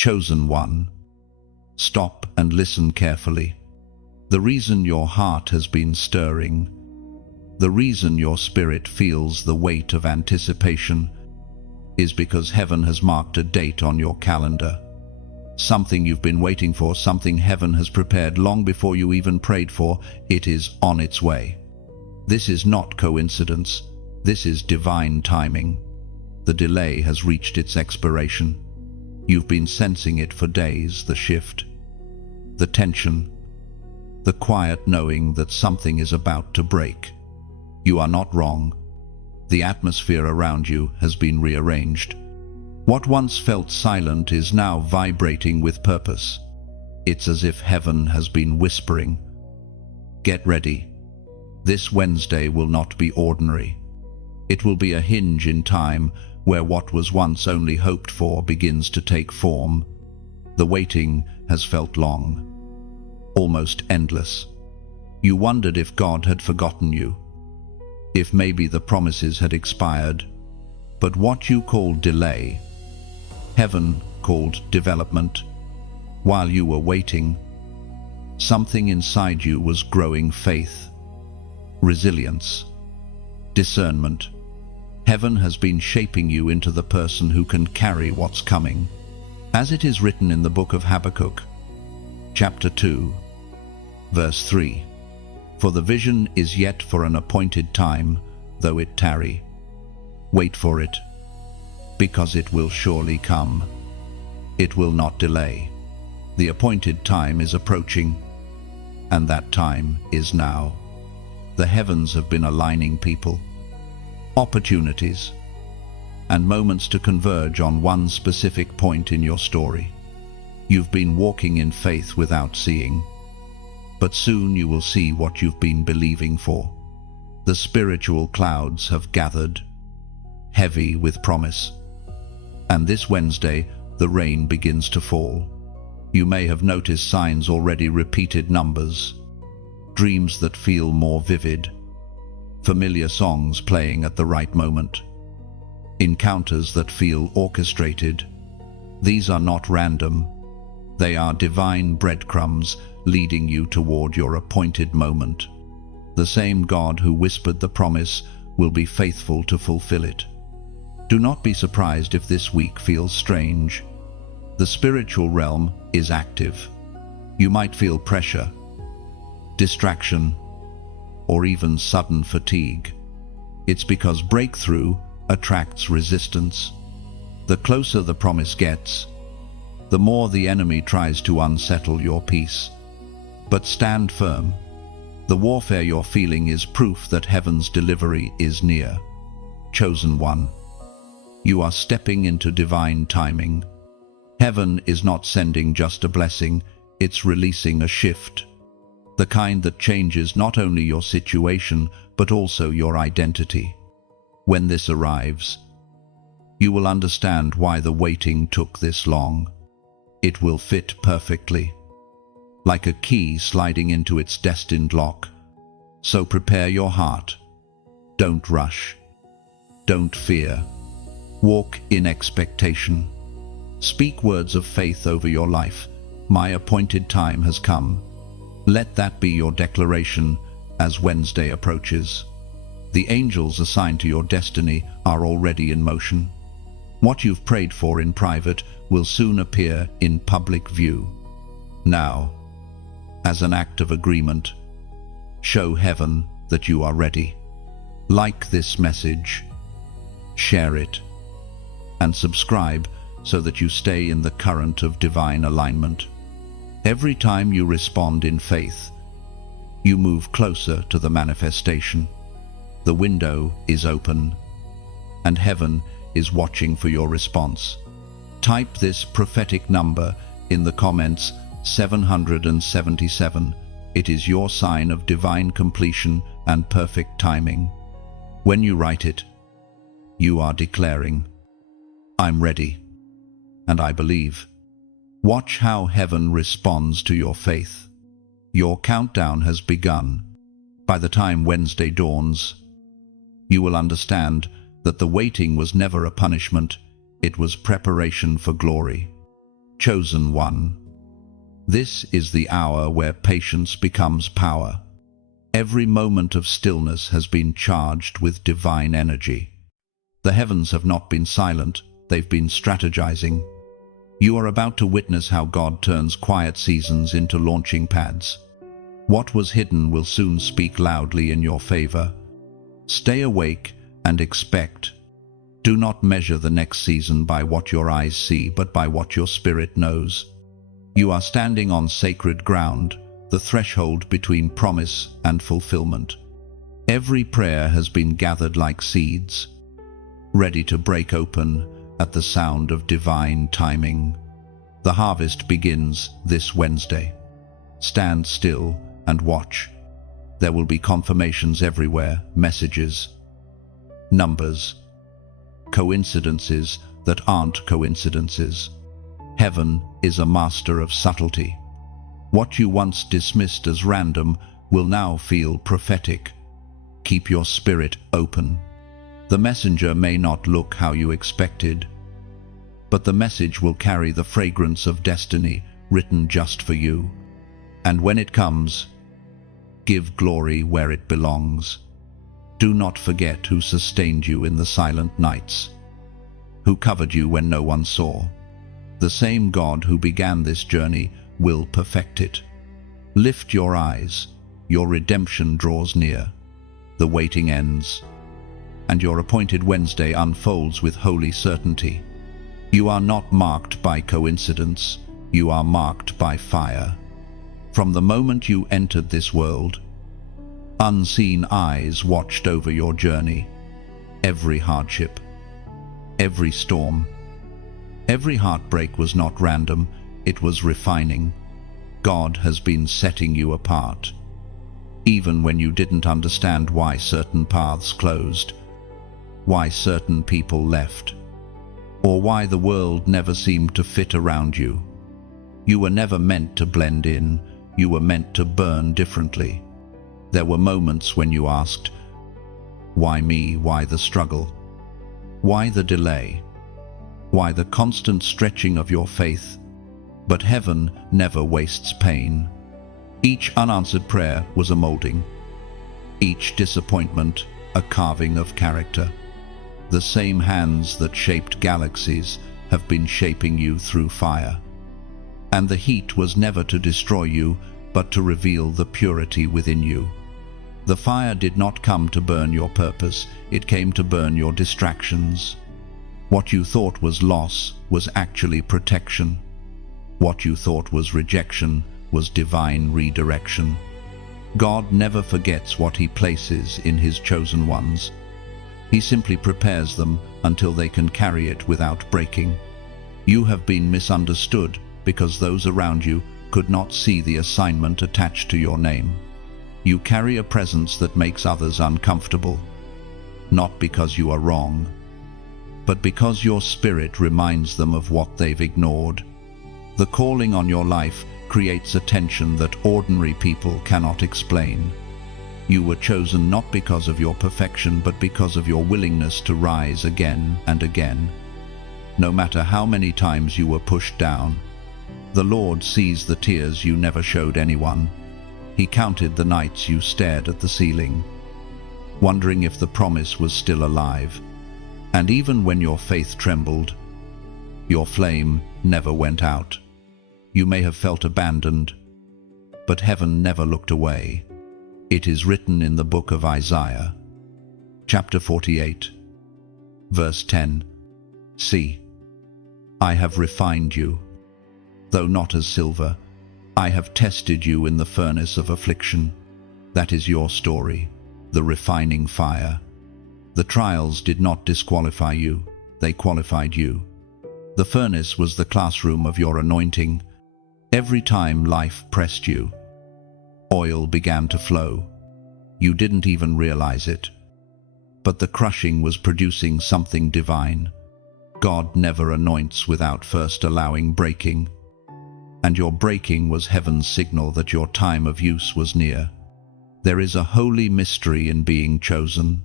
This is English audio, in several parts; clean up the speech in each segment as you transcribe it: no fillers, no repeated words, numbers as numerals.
Chosen one, stop and listen carefully. The reason your heart has been stirring, the reason your spirit feels the weight of anticipation, is because heaven has marked a date on your calendar. Something you've been waiting for, something heaven has prepared long before you even prayed for. It is on its way. This is not coincidence. This is divine timing. The delay has reached its expiration. You've been sensing it for days, the shift, the tension, the quiet knowing that something is about to break. You are not wrong. The atmosphere around you has been rearranged. What once felt silent is now vibrating with purpose. It's as if heaven has been whispering, "Get ready. This Wednesday will not be ordinary. It will be a hinge in time where what was once only hoped for begins to take form." The waiting has felt long, almost endless. You wondered if God had forgotten you, if maybe the promises had expired. But what you called delay, heaven called development. While you were waiting, something inside you was growing: faith, resilience, discernment. Heaven has been shaping you into the person who can carry what's coming. As it is written in the book of Habakkuk, chapter 2, verse 3, "For the vision is yet for an appointed time, though it tarry. Wait for it, because it will surely come. It will not delay." The appointed time is approaching, and that time is now. The heavens have been aligning people, opportunities, and moments to converge on one specific point in your story. You've been walking in faith without seeing, but soon you will see what you've been believing for. The spiritual clouds have gathered, heavy with promise, and this Wednesday the rain begins to fall. You may have noticed signs already: repeated numbers, dreams that feel more vivid, familiar songs playing at the right moment, encounters that feel orchestrated. These are not random. They are divine breadcrumbs leading you toward your appointed moment. The same God who whispered the promise will be faithful to fulfill it. Do not be surprised if this week feels strange. The spiritual realm is active. You might feel pressure, distraction, or even sudden fatigue. It's because breakthrough attracts resistance. The closer the promise gets, the more the enemy tries to unsettle your peace. But stand firm. The warfare you're feeling is proof that heaven's delivery is near. Chosen one, you are stepping into divine timing. Heaven is not sending just a blessing, it's releasing a shift. The kind that changes not only your situation, but also your identity. When this arrives, you will understand why the waiting took this long. It will fit perfectly, like a key sliding into its destined lock. So prepare your heart. Don't rush. Don't fear. Walk in expectation. Speak words of faith over your life. My appointed time has come. Let that be your declaration as Wednesday approaches. The angels assigned to your destiny are already in motion. What you've prayed for in private will soon appear in public view. Now, as an act of agreement, show heaven that you are ready. Like this message, share it, and subscribe so that you stay in the current of divine alignment. Every time you respond in faith, you move closer to the manifestation. The window is open, and heaven is watching for your response. Type this prophetic number in the comments: 777. It is your sign of divine completion and perfect timing. When you write it, you are declaring, "I'm ready, and I believe." Watch how heaven responds to your faith. Your countdown has begun. By the time Wednesday dawns, you will understand that the waiting was never a punishment, it was preparation for glory. Chosen one. This is the hour where patience becomes power. Every moment of stillness has been charged with divine energy. The heavens have not been silent, they've been strategizing. You are about to witness how God turns quiet seasons into launching pads. What was hidden will soon speak loudly in your favor. Stay awake and expect. Do not measure the next season by what your eyes see, but by what your spirit knows. You are standing on sacred ground, the threshold between promise and fulfillment. Every prayer has been gathered like seeds, ready to break open at the sound of divine timing. The harvest begins this Wednesday. Stand still and watch. There will be confirmations everywhere, messages, numbers, coincidences that aren't coincidences. Heaven is a master of subtlety. What you once dismissed as random will now feel prophetic. Keep your spirit open. The messenger may not look how you expected, but the message will carry the fragrance of destiny written just for you. And when it comes, give glory where it belongs. Do not forget who sustained you in the silent nights, who covered you when no one saw. The same God who began this journey will perfect it. Lift your eyes, your redemption draws near. The waiting ends, and your appointed Wednesday unfolds with holy certainty. You are not marked by coincidence, you are marked by fire. From the moment you entered this world, unseen eyes watched over your journey. Every hardship, every storm, every heartbreak was not random, it was refining. God has been setting you apart. Even when you didn't understand why certain paths closed, why certain people left, or why the world never seemed to fit around you. You were never meant to blend in, you were meant to burn differently. There were moments when you asked, why me, why the struggle? Why the delay? Why the constant stretching of your faith? But heaven never wastes pain. Each unanswered prayer was a molding, each disappointment a carving of character. The same hands that shaped galaxies have been shaping you through fire. And the heat was never to destroy you, but to reveal the purity within you. The fire did not come to burn your purpose, it came to burn your distractions. What you thought was loss was actually protection. What you thought was rejection was divine redirection. God never forgets what He places in His chosen ones. He simply prepares them until they can carry it without breaking. You have been misunderstood because those around you could not see the assignment attached to your name. You carry a presence that makes others uncomfortable, not because you are wrong, but because your spirit reminds them of what they've ignored. The calling on your life creates a tension that ordinary people cannot explain. You were chosen not because of your perfection, but because of your willingness to rise again and again. No matter how many times you were pushed down, the Lord sees the tears you never showed anyone. He counted the nights you stared at the ceiling, wondering if the promise was still alive. And even when your faith trembled, your flame never went out. You may have felt abandoned, but heaven never looked away. It is written in the book of Isaiah, chapter 48, verse 10, See, I have refined you, though not as silver. I have tested you in the furnace of affliction. That is your story, the refining fire. The trials did not disqualify you, they qualified you. The furnace was the classroom of your anointing. Every time life pressed you, oil began to flow. You didn't even realize it. But the crushing was producing something divine. God never anoints without first allowing breaking. And your breaking was heaven's signal that your time of use was near. There is a holy mystery in being chosen.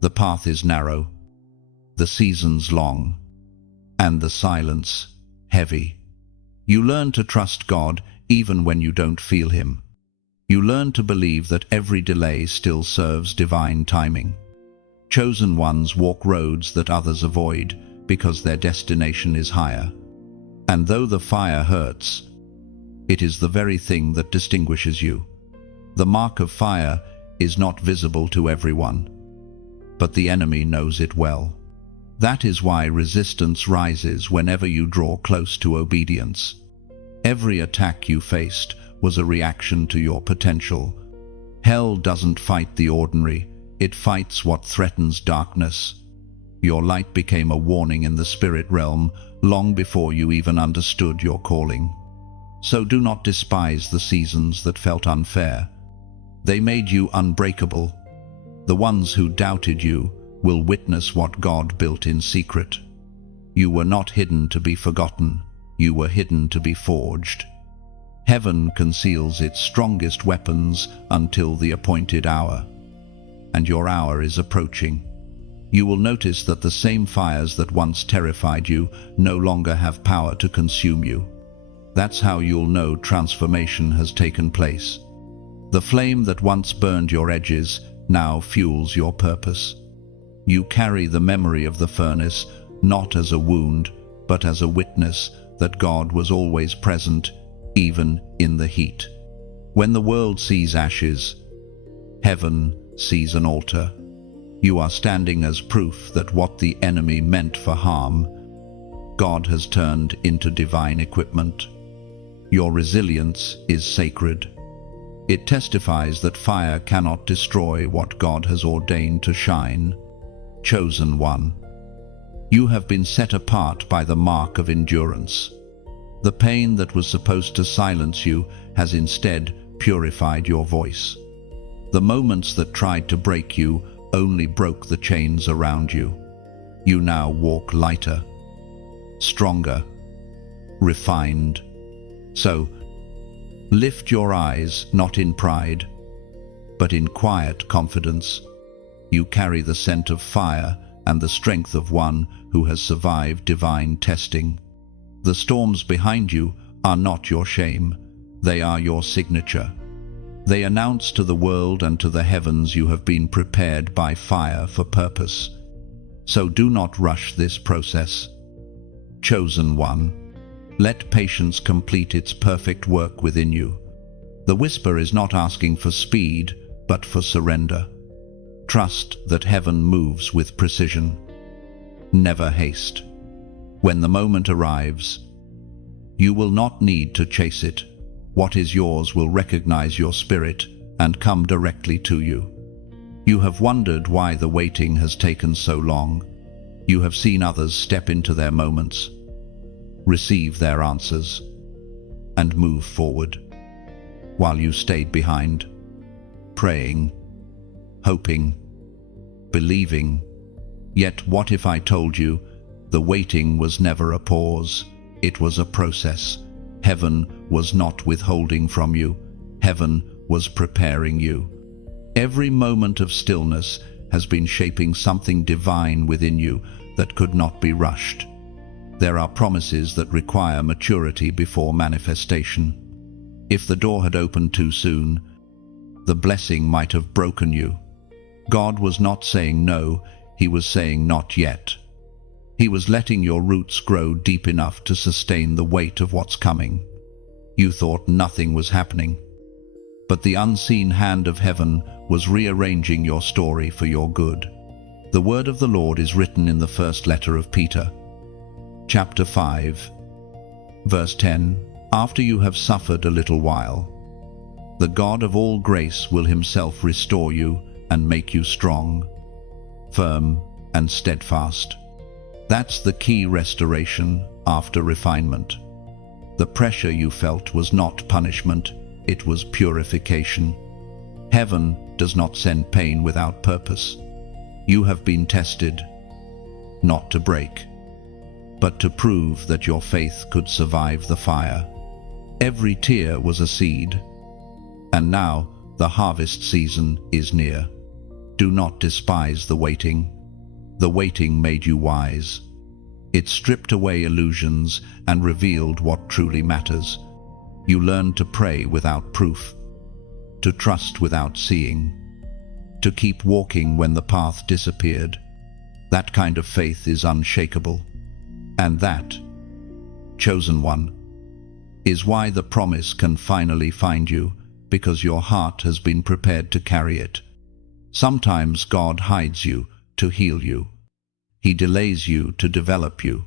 The path is narrow, the seasons long, and the silence heavy. You learn to trust God even when you don't feel Him. You learn to believe that every delay still serves divine timing. Chosen ones walk roads that others avoid because their destination is higher. And though the fire hurts, it is the very thing that distinguishes you. The mark of fire is not visible to everyone, but the enemy knows it well. That is why resistance rises whenever you draw close to obedience. Every attack you faced was a reaction to your potential. Hell doesn't fight the ordinary, it fights what threatens darkness. Your light became a warning in the spirit realm long before you even understood your calling. So do not despise the seasons that felt unfair. They made you unbreakable. The ones who doubted you will witness what God built in secret. You were not hidden to be forgotten. You were hidden to be forged. Heaven conceals its strongest weapons until the appointed hour. And your hour is approaching. You will notice that the same fires that once terrified you no longer have power to consume you. That's how you'll know transformation has taken place. The flame that once burned your edges now fuels your purpose. You carry the memory of the furnace not as a wound, but as a witness that God was always present, even in the heat. When the world sees ashes, heaven sees an altar. You are standing as proof that what the enemy meant for harm, God has turned into divine equipment. Your resilience is sacred. It testifies that fire cannot destroy what God has ordained to shine. Chosen one, you have been set apart by the mark of endurance. The pain that was supposed to silence you has instead purified your voice. The moments that tried to break you only broke the chains around you. You now walk lighter, stronger, refined. So, lift your eyes not in pride, but in quiet confidence. You carry the scent of fire and the strength of one who has survived divine testing. The storms behind you are not your shame, they are your signature. They announce to the world and to the heavens you have been prepared by fire for purpose. So do not rush this process. Chosen one, let patience complete its perfect work within you. The whisper is not asking for speed, but for surrender. Trust that heaven moves with precision. Never haste. When the moment arrives, you will not need to chase it. What is yours will recognize your spirit and come directly to you. You have wondered why the waiting has taken so long. You have seen others step into their moments, receive their answers, and move forward, while you stayed behind, praying, hoping, believing. Yet what if I told you the waiting was never a pause, it was a process. Heaven was not withholding from you, heaven was preparing you. Every moment of stillness has been shaping something divine within you that could not be rushed. There are promises that require maturity before manifestation. If the door had opened too soon, the blessing might have broken you. God was not saying no, He was saying not yet. He was letting your roots grow deep enough to sustain the weight of what's coming. You thought nothing was happening, but the unseen hand of heaven was rearranging your story for your good. The word of the Lord is written in the first letter of Peter, chapter 5, verse 10. After you have suffered a little while, the God of all grace will Himself restore you and make you strong, firm, and steadfast. That's the key: restoration after refinement. The pressure you felt was not punishment, it was purification. Heaven does not send pain without purpose. You have been tested, not to break, but to prove that your faith could survive the fire. Every tear was a seed, and now the harvest season is near. Do not despise the waiting. The waiting made you wise. It stripped away illusions and revealed what truly matters. You learned to pray without proof, to trust without seeing, to keep walking when the path disappeared. That kind of faith is unshakable. And that, chosen one, is why the promise can finally find you, because your heart has been prepared to carry it. Sometimes God hides you to heal you. He delays you to develop you.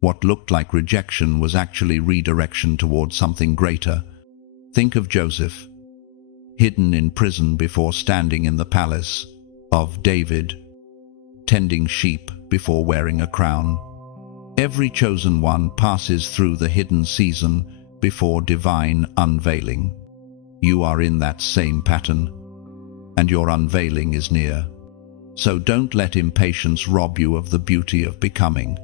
What looked like rejection was actually redirection towards something greater. Think of Joseph, hidden in prison before standing in the palace, of David, tending sheep before wearing a crown. Every chosen one passes through the hidden season before divine unveiling. You are in that same pattern, and your unveiling is near. So don't let impatience rob you of the beauty of becoming.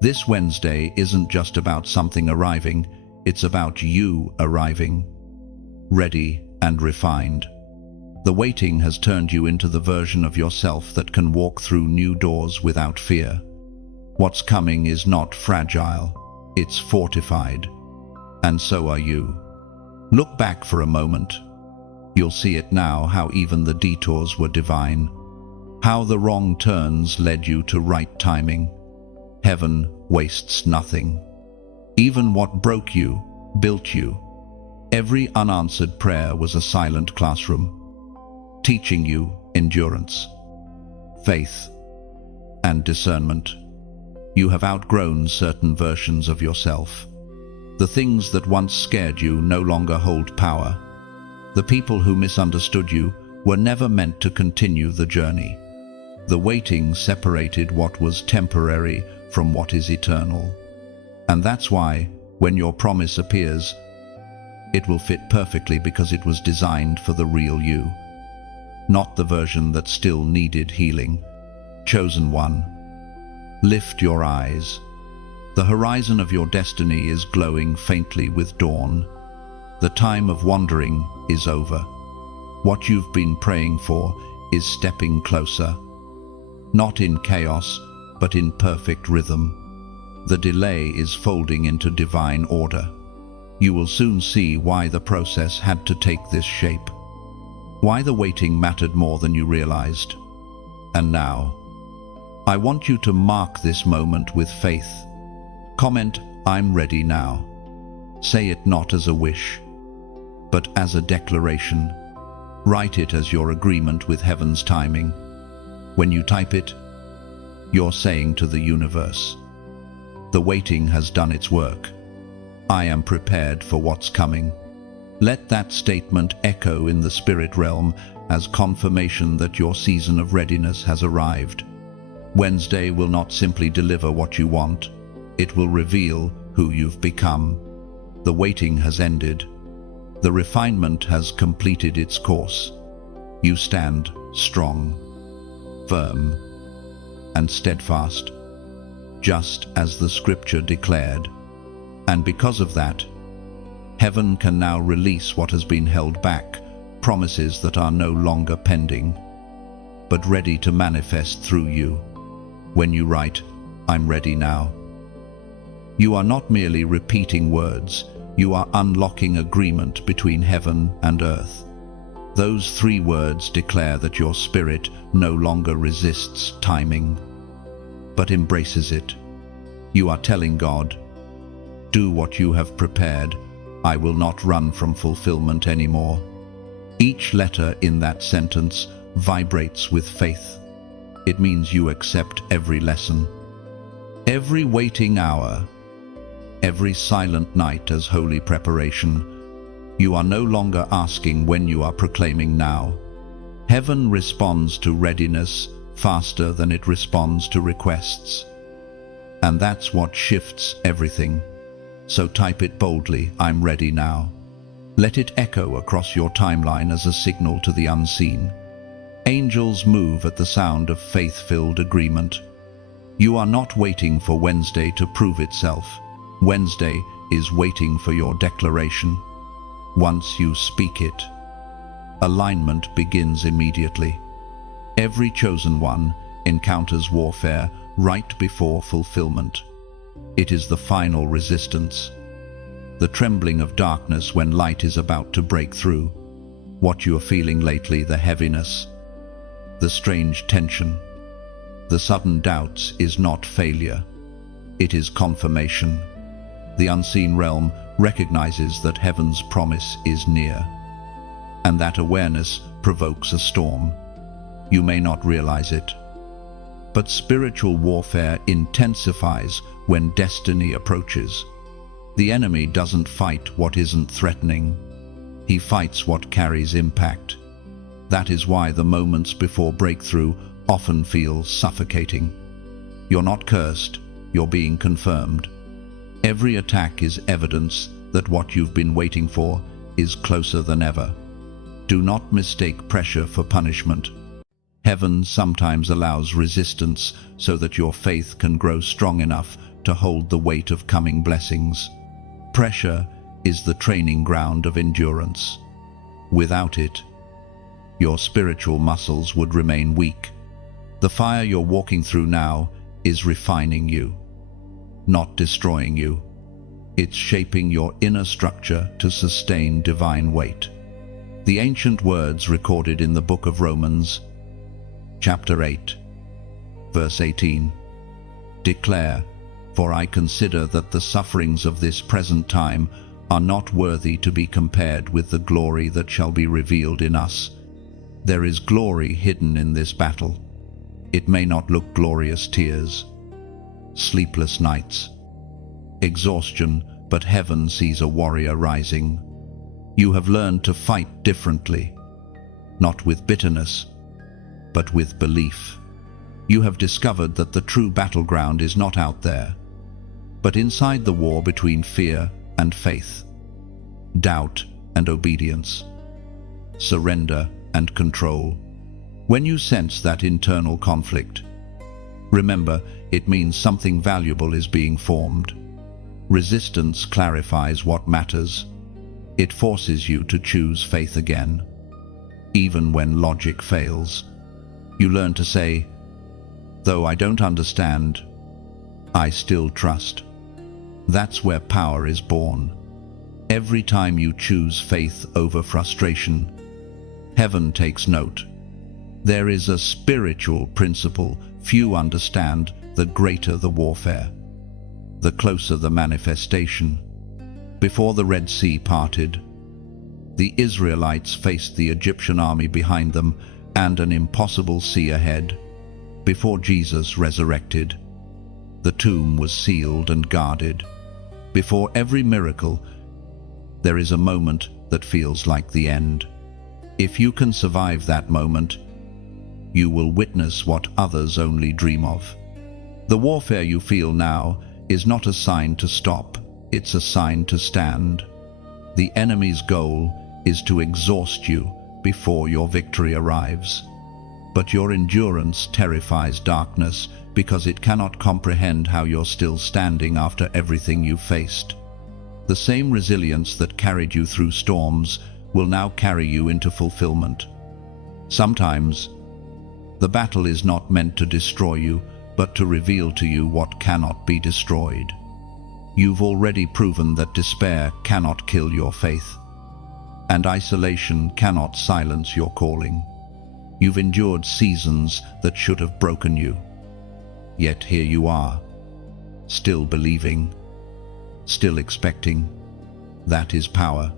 This Wednesday isn't just about something arriving, it's about you arriving, ready and refined. The waiting has turned you into the version of yourself that can walk through new doors without fear. What's coming is not fragile, it's fortified. And so are you. Look back for a moment. You'll see it now, how even the detours were divine. How the wrong turns led you to right timing. Heaven wastes nothing. Even what broke you, built you. Every unanswered prayer was a silent classroom, teaching you endurance, faith, and discernment. You have outgrown certain versions of yourself. The things that once scared you no longer hold power. The people who misunderstood you were never meant to continue the journey. The waiting separated what was temporary from what is eternal. And that's why, when your promise appears, it will fit perfectly, because it was designed for the real you, not the version that still needed healing. Chosen one, lift your eyes. The horizon of your destiny is glowing faintly with dawn. The time of wandering is over. What you've been praying for is stepping closer, not in chaos, but in perfect rhythm. The delay is folding into divine order. You will soon see why the process had to take this shape, why the waiting mattered more than you realized. And now, I want you to mark this moment with faith. Comment, "I'm ready now." Say it not as a wish, but as a declaration. Write it as your agreement with heaven's timing. When you type it, you're saying to the universe, "The waiting has done its work. I am prepared for what's coming." Let that statement echo in the spirit realm as confirmation that your season of readiness has arrived. Wednesday will not simply deliver what you want, it will reveal who you've become. The waiting has ended. The refinement has completed its course. You stand strong, firm, and steadfast, just as the scripture declared. And because of that, heaven can now release what has been held back, promises that are no longer pending, but ready to manifest through you. When you write, "I'm ready now," you are not merely repeating words, you are unlocking agreement between heaven and earth. Those 3 words declare that your spirit no longer resists timing, but embraces it. You are telling God, "Do what you have prepared. I will not run from fulfillment anymore." Each letter in that sentence vibrates with faith. It means you accept every lesson, every waiting hour, every silent night as holy preparation. You are no longer asking when, you are proclaiming now. Heaven responds to readiness faster than it responds to requests. And that's what shifts everything. So type it boldly, "I'm ready now." Let it echo across your timeline as a signal to the unseen. Angels move at the sound of faith-filled agreement. You are not waiting for Wednesday to prove itself. Wednesday is waiting for your declaration. Once you speak it, alignment begins immediately. Every chosen one encounters warfare right before fulfillment. It is the final resistance, the trembling of darkness when light is about to break through. What you are feeling lately, the heaviness, the strange tension, the sudden doubts, is not failure. It is confirmation. The unseen realm recognizes that heaven's promise is near, and that awareness provokes a storm. You may not realize it, but spiritual warfare intensifies when destiny approaches. The enemy doesn't fight what isn't threatening. He fights what carries impact. That is why the moments before breakthrough often feel suffocating. You're not cursed, you're being confirmed. Every attack is evidence that what you've been waiting for is closer than ever. Do not mistake pressure for punishment. Heaven sometimes allows resistance so that your faith can grow strong enough to hold the weight of coming blessings. Pressure is the training ground of endurance. Without it, your spiritual muscles would remain weak. The fire you're walking through now is refining you, not destroying you. It's shaping your inner structure to sustain divine weight. The ancient words recorded in the book of Romans, chapter 8, verse 18, declare, "For I consider that the sufferings of this present time are not worthy to be compared with the glory that shall be revealed in us." There is glory hidden in this battle. It may not look glorious: tears, sleepless nights, exhaustion, but heaven sees a warrior rising. You have learned to fight differently, not with bitterness, but with belief. You have discovered that the true battleground is not out there, but inside the war between fear and faith, doubt and obedience, surrender and control. When you sense that internal conflict, remember, it means something valuable is being formed. Resistance clarifies what matters. It forces you to choose faith again. Even when logic fails, you learn to say, "Though I don't understand, I still trust." That's where power is born. Every time you choose faith over frustration, heaven takes note. There is a spiritual principle few understand: the greater the warfare, the closer the manifestation. Before the Red Sea parted, the Israelites faced the Egyptian army behind them and an impossible sea ahead. Before Jesus resurrected, the tomb was sealed and guarded. Before every miracle, there is a moment that feels like the end. If you can survive that moment, you will witness what others only dream of. The warfare you feel now is not a sign to stop, it's a sign to stand. The enemy's goal is to exhaust you before your victory arrives. But your endurance terrifies darkness because it cannot comprehend how you're still standing after everything you've faced. The same resilience that carried you through storms will now carry you into fulfillment. Sometimes, the battle is not meant to destroy you, but to reveal to you what cannot be destroyed. You've already proven that despair cannot kill your faith, and isolation cannot silence your calling. You've endured seasons that should have broken you. Yet here you are, still believing, still expecting. That is power.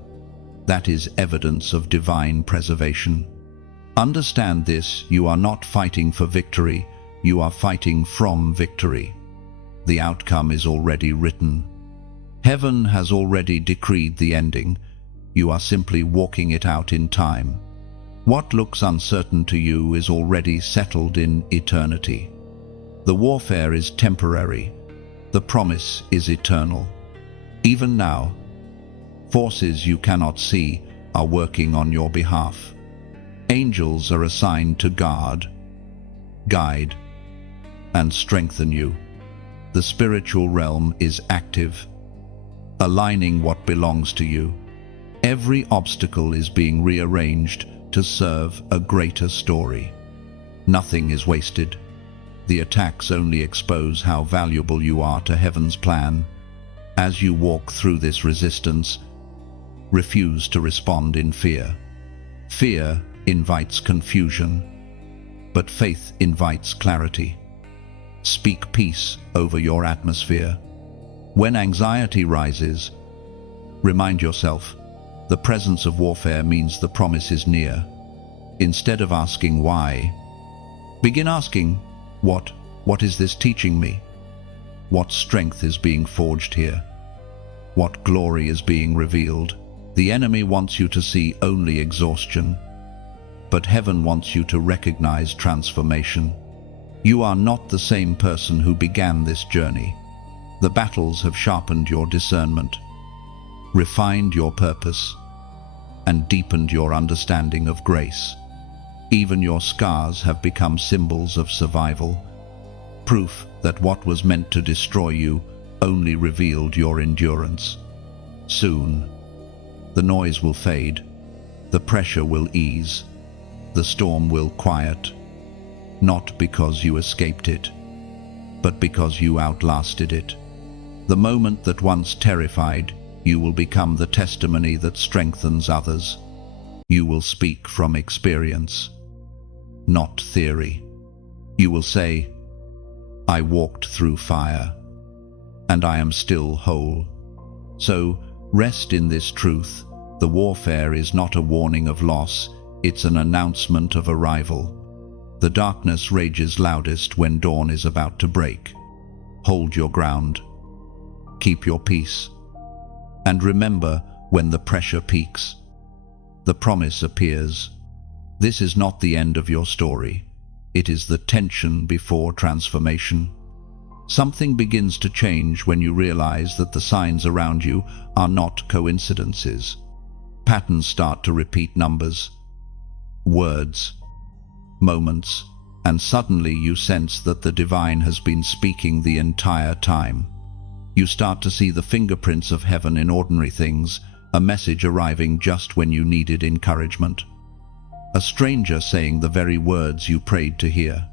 That is evidence of divine preservation. Understand this: you are not fighting for victory, you are fighting from victory. The outcome is already written. Heaven has already decreed the ending. You are simply walking it out in time. What looks uncertain to you is already settled in eternity. The warfare is temporary. The promise is eternal. Even now, forces you cannot see are working on your behalf. Angels are assigned to guard, guide, and strengthen you. The spiritual realm is active, aligning what belongs to you. Every obstacle is being rearranged to serve a greater story. Nothing is wasted. The attacks only expose how valuable you are to heaven's plan. As you walk through this resistance, refuse to respond in fear. Fear invites confusion, but faith invites clarity. Speak peace over your atmosphere. When anxiety rises, remind yourself, the presence of warfare means the promise is near. Instead of asking why, begin asking, what is this teaching me? What strength is being forged here? What glory is being revealed? The enemy wants you to see only exhaustion, but heaven wants you to recognize transformation. You are not the same person who began this journey. The battles have sharpened your discernment, refined your purpose, and deepened your understanding of grace. Even your scars have become symbols of survival, proof that what was meant to destroy you only revealed your endurance. Soon, the noise will fade, the pressure will ease, the storm will quiet, not because you escaped it, but because you outlasted it. The moment that once terrified, you will become the testimony that strengthens others. You will speak from experience, not theory. You will say, I walked through fire, and I am still whole. So, rest in this truth. The warfare is not a warning of loss, it's an announcement of arrival. The darkness rages loudest when dawn is about to break. Hold your ground. Keep your peace. And remember, when the pressure peaks, the promise appears. This is not the end of your story. It is the tension before transformation. Something begins to change when you realize that the signs around you are not coincidences. Patterns start to repeat: numbers, words, moments, and suddenly you sense that the divine has been speaking the entire time. You start to see the fingerprints of heaven in ordinary things, a message arriving just when you needed encouragement. A stranger saying the very words you prayed to hear.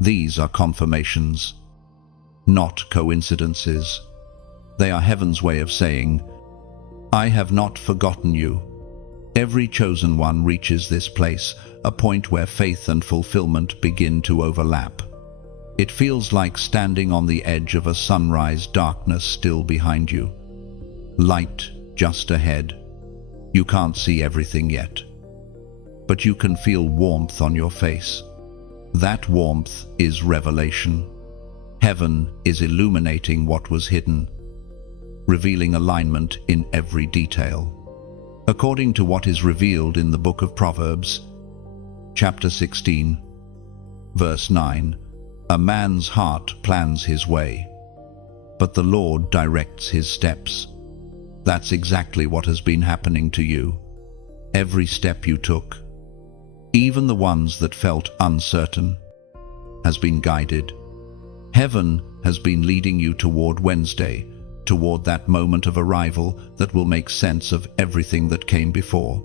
These are confirmations, not coincidences. They are heaven's way of saying, I have not forgotten you. Every chosen one reaches this place, a point where faith and fulfillment begin to overlap. It feels like standing on the edge of a sunrise, darkness still behind you, light just ahead. You can't see everything yet, but you can feel warmth on your face. That warmth is revelation. Heaven is illuminating what was hidden, revealing alignment in every detail. According to what is revealed in the book of Proverbs, chapter 16, verse 9, a man's heart plans his way, but the Lord directs his steps. That's exactly what has been happening to you. Every step you took, even the ones that felt uncertain, has been guided. Heaven has been leading you toward Wednesday, toward that moment of arrival that will make sense of everything that came before.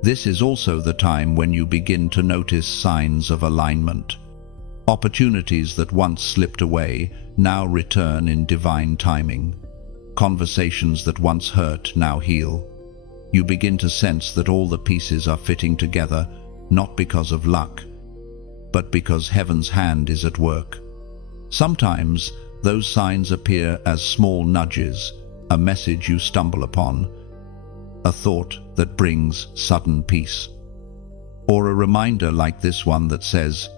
This is also the time when you begin to notice signs of alignment. Opportunities that once slipped away now return in divine timing. Conversations that once hurt now heal. You begin to sense that all the pieces are fitting together, not because of luck, but because heaven's hand is at work. Sometimes those signs appear as small nudges, a message you stumble upon, a thought that brings sudden peace, or a reminder like this one that says,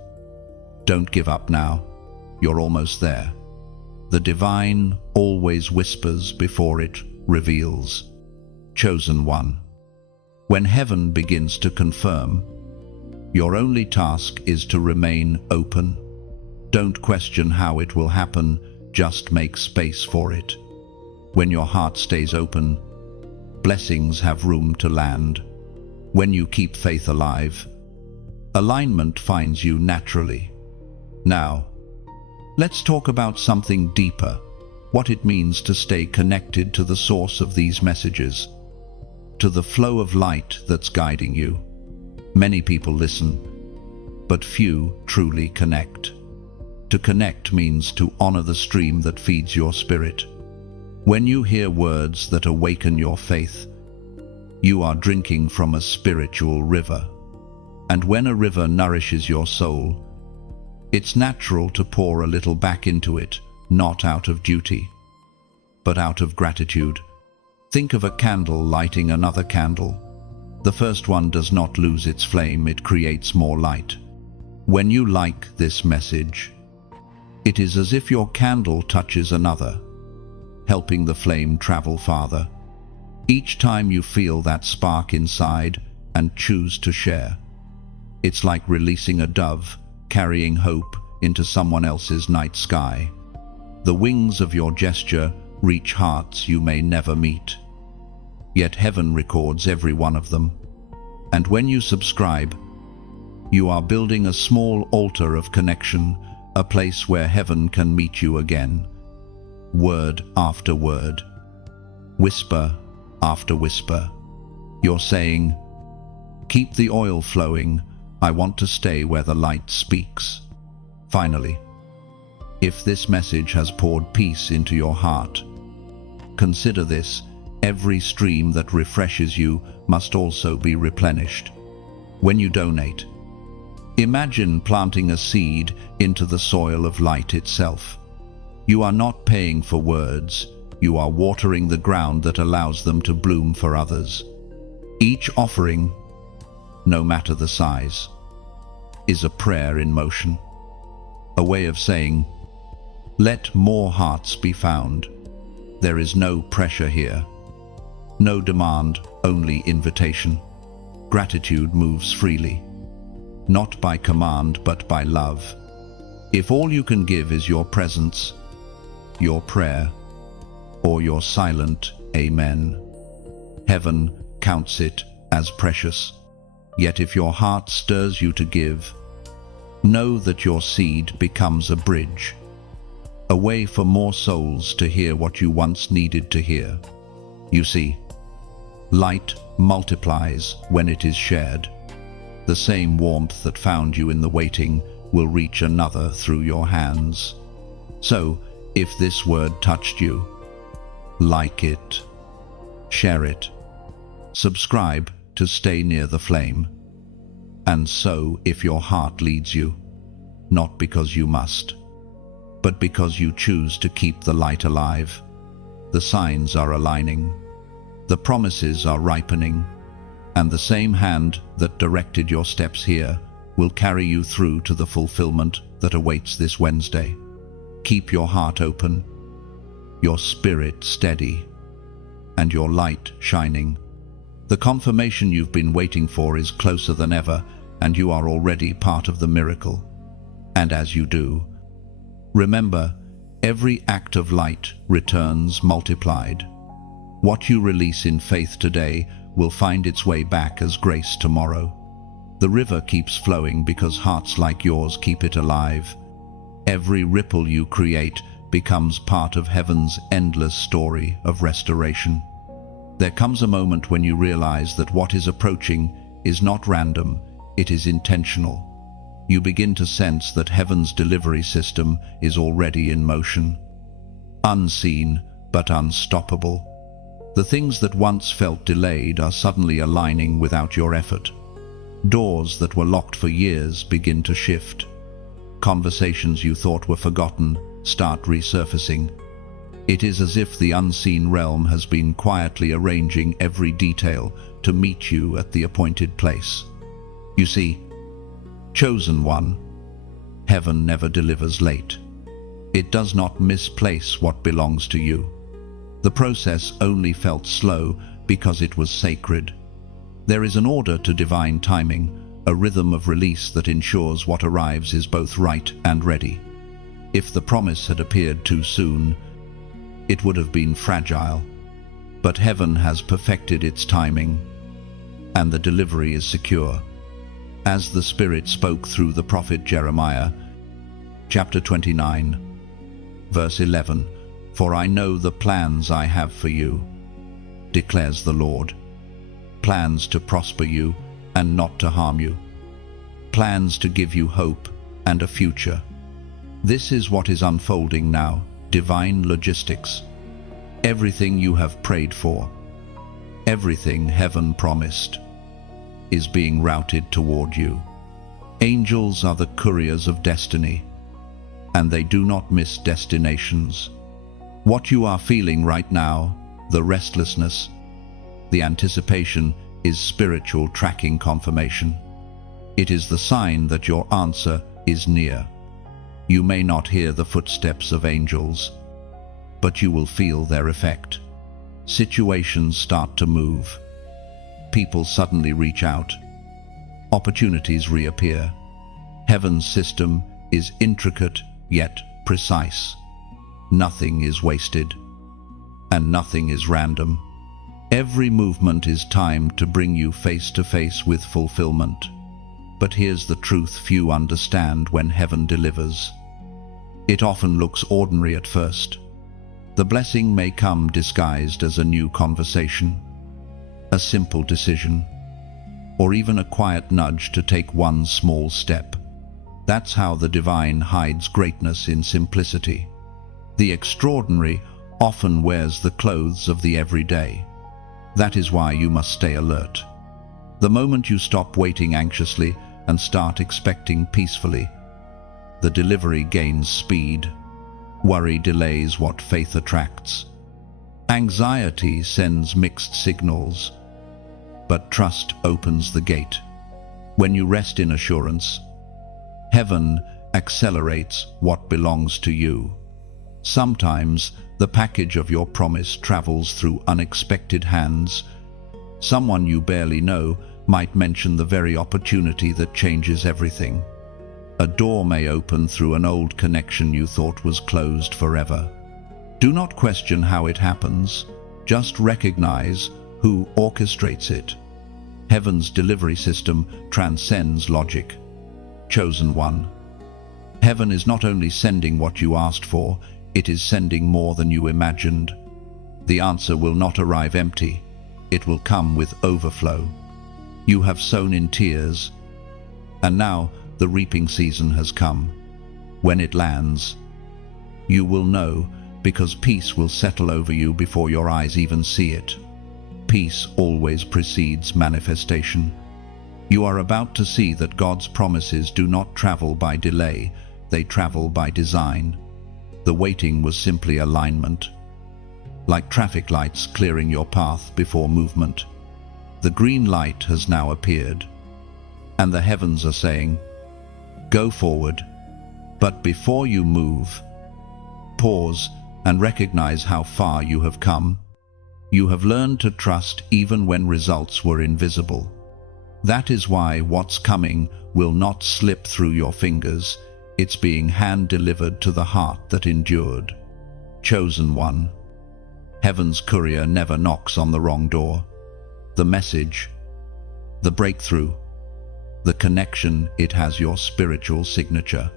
don't give up now, you're almost there. The divine always whispers before it reveals. Chosen one. When heaven begins to confirm, your only task is to remain open. Don't question how it will happen, just make space for it. When your heart stays open, blessings have room to land. When you keep faith alive, alignment finds you naturally. Now, let's talk about something deeper, what it means to stay connected to the source of these messages, to the flow of light that's guiding you. Many people listen, but few truly connect. To connect means to honor the stream that feeds your spirit. When you hear words that awaken your faith, you are drinking from a spiritual river. And when a river nourishes your soul, it's natural to pour a little back into it, not out of duty, but out of gratitude. Think of a candle lighting another candle. The first one does not lose its flame, it creates more light. When you like this message, it is as if your candle touches another, helping the flame travel farther. Each time you feel that spark inside and choose to share, it's like releasing a dove, carrying hope into someone else's night sky. The wings of your gesture reach hearts you may never meet, yet heaven records every one of them. And when you subscribe, you are building a small altar of connection, a place where heaven can meet you again. Word after word, whisper after whisper, you're saying, keep the oil flowing, I want to stay where the light speaks. Finally, if this message has poured peace into your heart, consider this: every stream that refreshes you must also be replenished. When you donate, imagine planting a seed into the soil of light itself. You are not paying for words, you are watering the ground that allows them to bloom for others. Each offering, no matter the size, is a prayer in motion, a way of saying, let more hearts be found. There is no pressure here, no demand, only invitation. Gratitude moves freely, not by command but by love. If all you can give is your presence, your prayer, or your silent amen, heaven counts it as precious. Yet if your heart stirs you to give, know that your seed becomes a bridge, a way for more souls to hear what you once needed to hear. You see, light multiplies when it is shared. The same warmth that found you in the waiting will reach another through your hands. So, if this word touched you, like it, share it, subscribe to stay near the flame. And so, if your heart leads you, not because you must, but because you choose to keep the light alive, the signs are aligning, the promises are ripening, and the same hand that directed your steps here will carry you through to the fulfillment that awaits this Wednesday. Keep your heart open, your spirit steady, and your light shining. The confirmation you've been waiting for is closer than ever, and you are already part of the miracle. And as you do, remember, every act of light returns multiplied. What you release in faith today will find its way back as grace tomorrow. The river keeps flowing because hearts like yours keep it alive. Every ripple you create becomes part of heaven's endless story of restoration. There comes a moment when you realize that what is approaching is not random, it is intentional. You begin to sense that heaven's delivery system is already in motion. Unseen, but unstoppable. The things that once felt delayed are suddenly aligning without your effort. Doors that were locked for years begin to shift. Conversations you thought were forgotten start resurfacing. It is as if the unseen realm has been quietly arranging every detail to meet you at the appointed place. You see, chosen one, heaven never delivers late. It does not misplace what belongs to you. The process only felt slow because it was sacred. There is an order to divine timing, a rhythm of release that ensures what arrives is both right and ready. If the promise had appeared too soon, it would have been fragile. But heaven has perfected its timing, and the delivery is secure. As the Spirit spoke through the prophet Jeremiah, chapter 29, verse 11, "For I know the plans I have for you, declares the Lord, plans to prosper you and not to harm you, plans to give you hope and a future." This is what is unfolding now, divine logistics. Everything you have prayed for, everything heaven promised, is being routed toward you. Angels are the couriers of destiny, and they do not miss destinations. What you are feeling right now, the restlessness, the anticipation, is spiritual tracking confirmation. It is the sign that your answer is near. You may not hear the footsteps of angels, but you will feel their effect. Situations start to move. People suddenly reach out. Opportunities reappear. Heaven's system is intricate yet precise. Nothing is wasted, and nothing is random. Every movement is timed to bring you face to face with fulfillment. But here's the truth few understand when heaven delivers. It often looks ordinary at first. The blessing may come disguised as a new conversation, a simple decision, or even a quiet nudge to take one small step. That's how the divine hides greatness in simplicity. The extraordinary often wears the clothes of the everyday. That is why you must stay alert. The moment you stop waiting anxiously and start expecting peacefully, the delivery gains speed. Worry delays what faith attracts. Anxiety sends mixed signals, but trust opens the gate. When you rest in assurance, heaven accelerates what belongs to you. Sometimes the package of your promise travels through unexpected hands. Someone you barely know might mention the very opportunity that changes everything. A door may open through an old connection you thought was closed forever. Do not question how it happens, just recognize who orchestrates it. Heaven's delivery system transcends logic. Chosen one. Heaven is not only sending what you asked for, it is sending more than you imagined. The answer will not arrive empty. It will come with overflow. You have sown in tears, and now the reaping season has come. When it lands, you will know, because peace will settle over you before your eyes even see it. Peace always precedes manifestation. You are about to see that God's promises do not travel by delay, they travel by design. The waiting was simply alignment. Like traffic lights clearing your path before movement. The green light has now appeared, and the heavens are saying, go forward. But before you move, pause and recognize how far you have come. You have learned to trust even when results were invisible. That is why what's coming will not slip through your fingers. It's being hand-delivered to the heart that endured. Chosen one. Heaven's courier never knocks on the wrong door. The message, the breakthrough, the connection, it has your spiritual signature.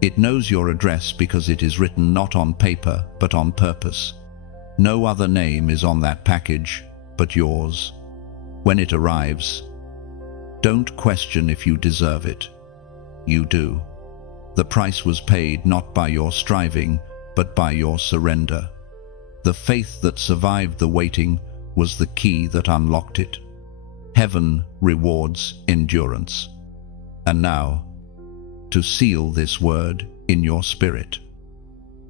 It knows your address because it is written not on paper, but on purpose. No other name is on that package but yours. When it arrives, don't question if you deserve it. You do. The price was paid not by your striving, but by your surrender. The faith that survived the waiting was the key that unlocked it. Heaven rewards endurance. And now, to seal this word in your spirit,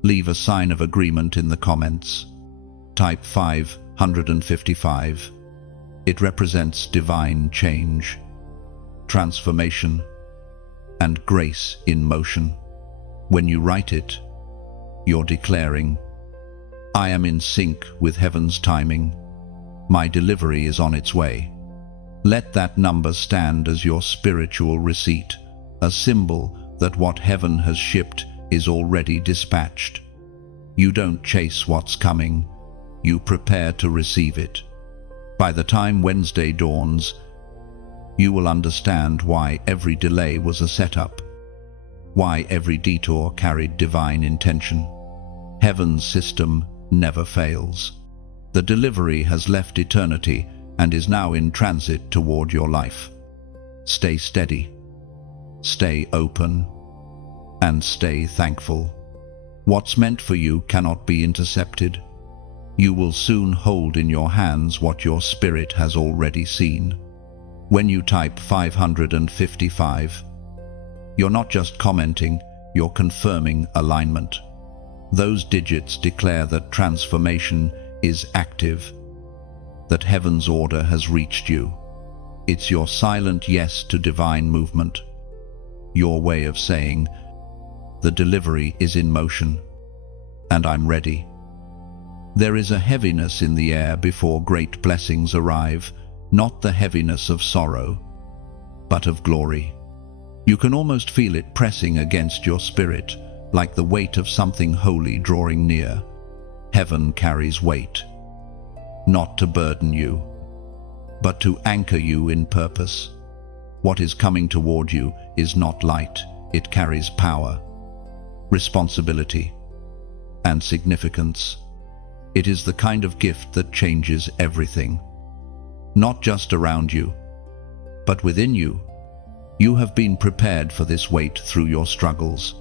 leave a sign of agreement in the comments. Type 555. It represents divine change, transformation, and grace in motion. When you write it, you're declaring, I am in sync with heaven's timing. My delivery is on its way. Let that number stand as your spiritual receipt, a symbol that what heaven has shipped is already dispatched. You don't chase what's coming, you prepare to receive it. By the time Wednesday dawns, you will understand why every delay was a setup, why every detour carried divine intention. Heaven's system never fails. The delivery has left eternity and is now in transit toward your life. Stay steady. Stay open. and stay thankful. What's meant for you cannot be intercepted. You will soon hold in your hands what your spirit has already seen. When you type 555, you're not just commenting, you're confirming alignment. Those digits declare that transformation is active, that heaven's order has reached you. It's your silent yes to divine movement, your way of saying, the delivery is in motion, and I'm ready. There is a heaviness in the air before great blessings arrive, not the heaviness of sorrow, but of glory. You can almost feel it pressing against your spirit, like the weight of something holy drawing near. Heaven carries weight, not to burden you, but to anchor you in purpose. What is coming toward you is not light, it carries power, responsibility, and significance. It is the kind of gift that changes everything. Not just around you, but within you. You have been prepared for this weight through your struggles.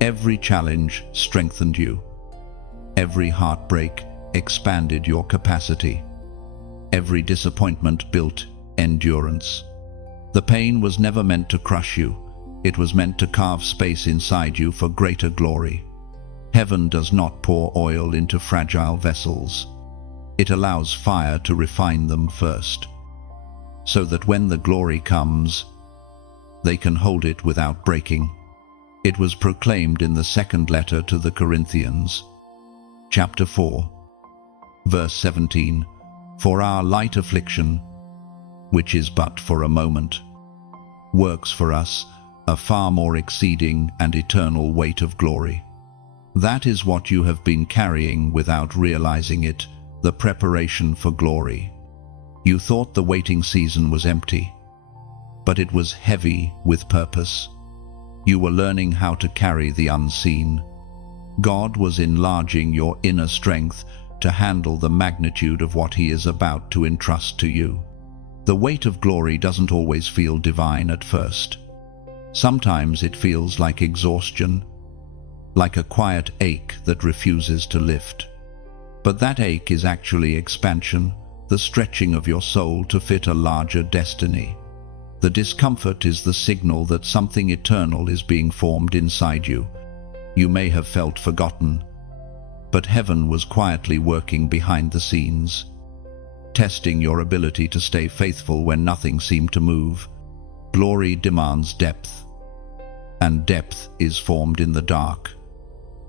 Every challenge strengthened you. Every heartbreak expanded your capacity. Every disappointment built endurance. The pain was never meant to crush you. It was meant to carve space inside you for greater glory. Heaven does not pour oil into fragile vessels. It allows fire to refine them first, so that when the glory comes, they can hold it without breaking. It was proclaimed in the second letter to the Corinthians, chapter 4, verse 17, "For our light affliction, which is but for a moment, works for us a far more exceeding and eternal weight of glory." That is what you have been carrying without realizing it, the preparation for glory. You thought the waiting season was empty, but it was heavy with purpose. You were learning how to carry the unseen. God was enlarging your inner strength to handle the magnitude of what He is about to entrust to you. The weight of glory doesn't always feel divine at first. Sometimes it feels like exhaustion, like a quiet ache that refuses to lift. But that ache is actually expansion, the stretching of your soul to fit a larger destiny. The discomfort is the signal that something eternal is being formed inside you. You may have felt forgotten, but heaven was quietly working behind the scenes, testing your ability to stay faithful when nothing seemed to move. Glory demands depth, and depth is formed in the dark.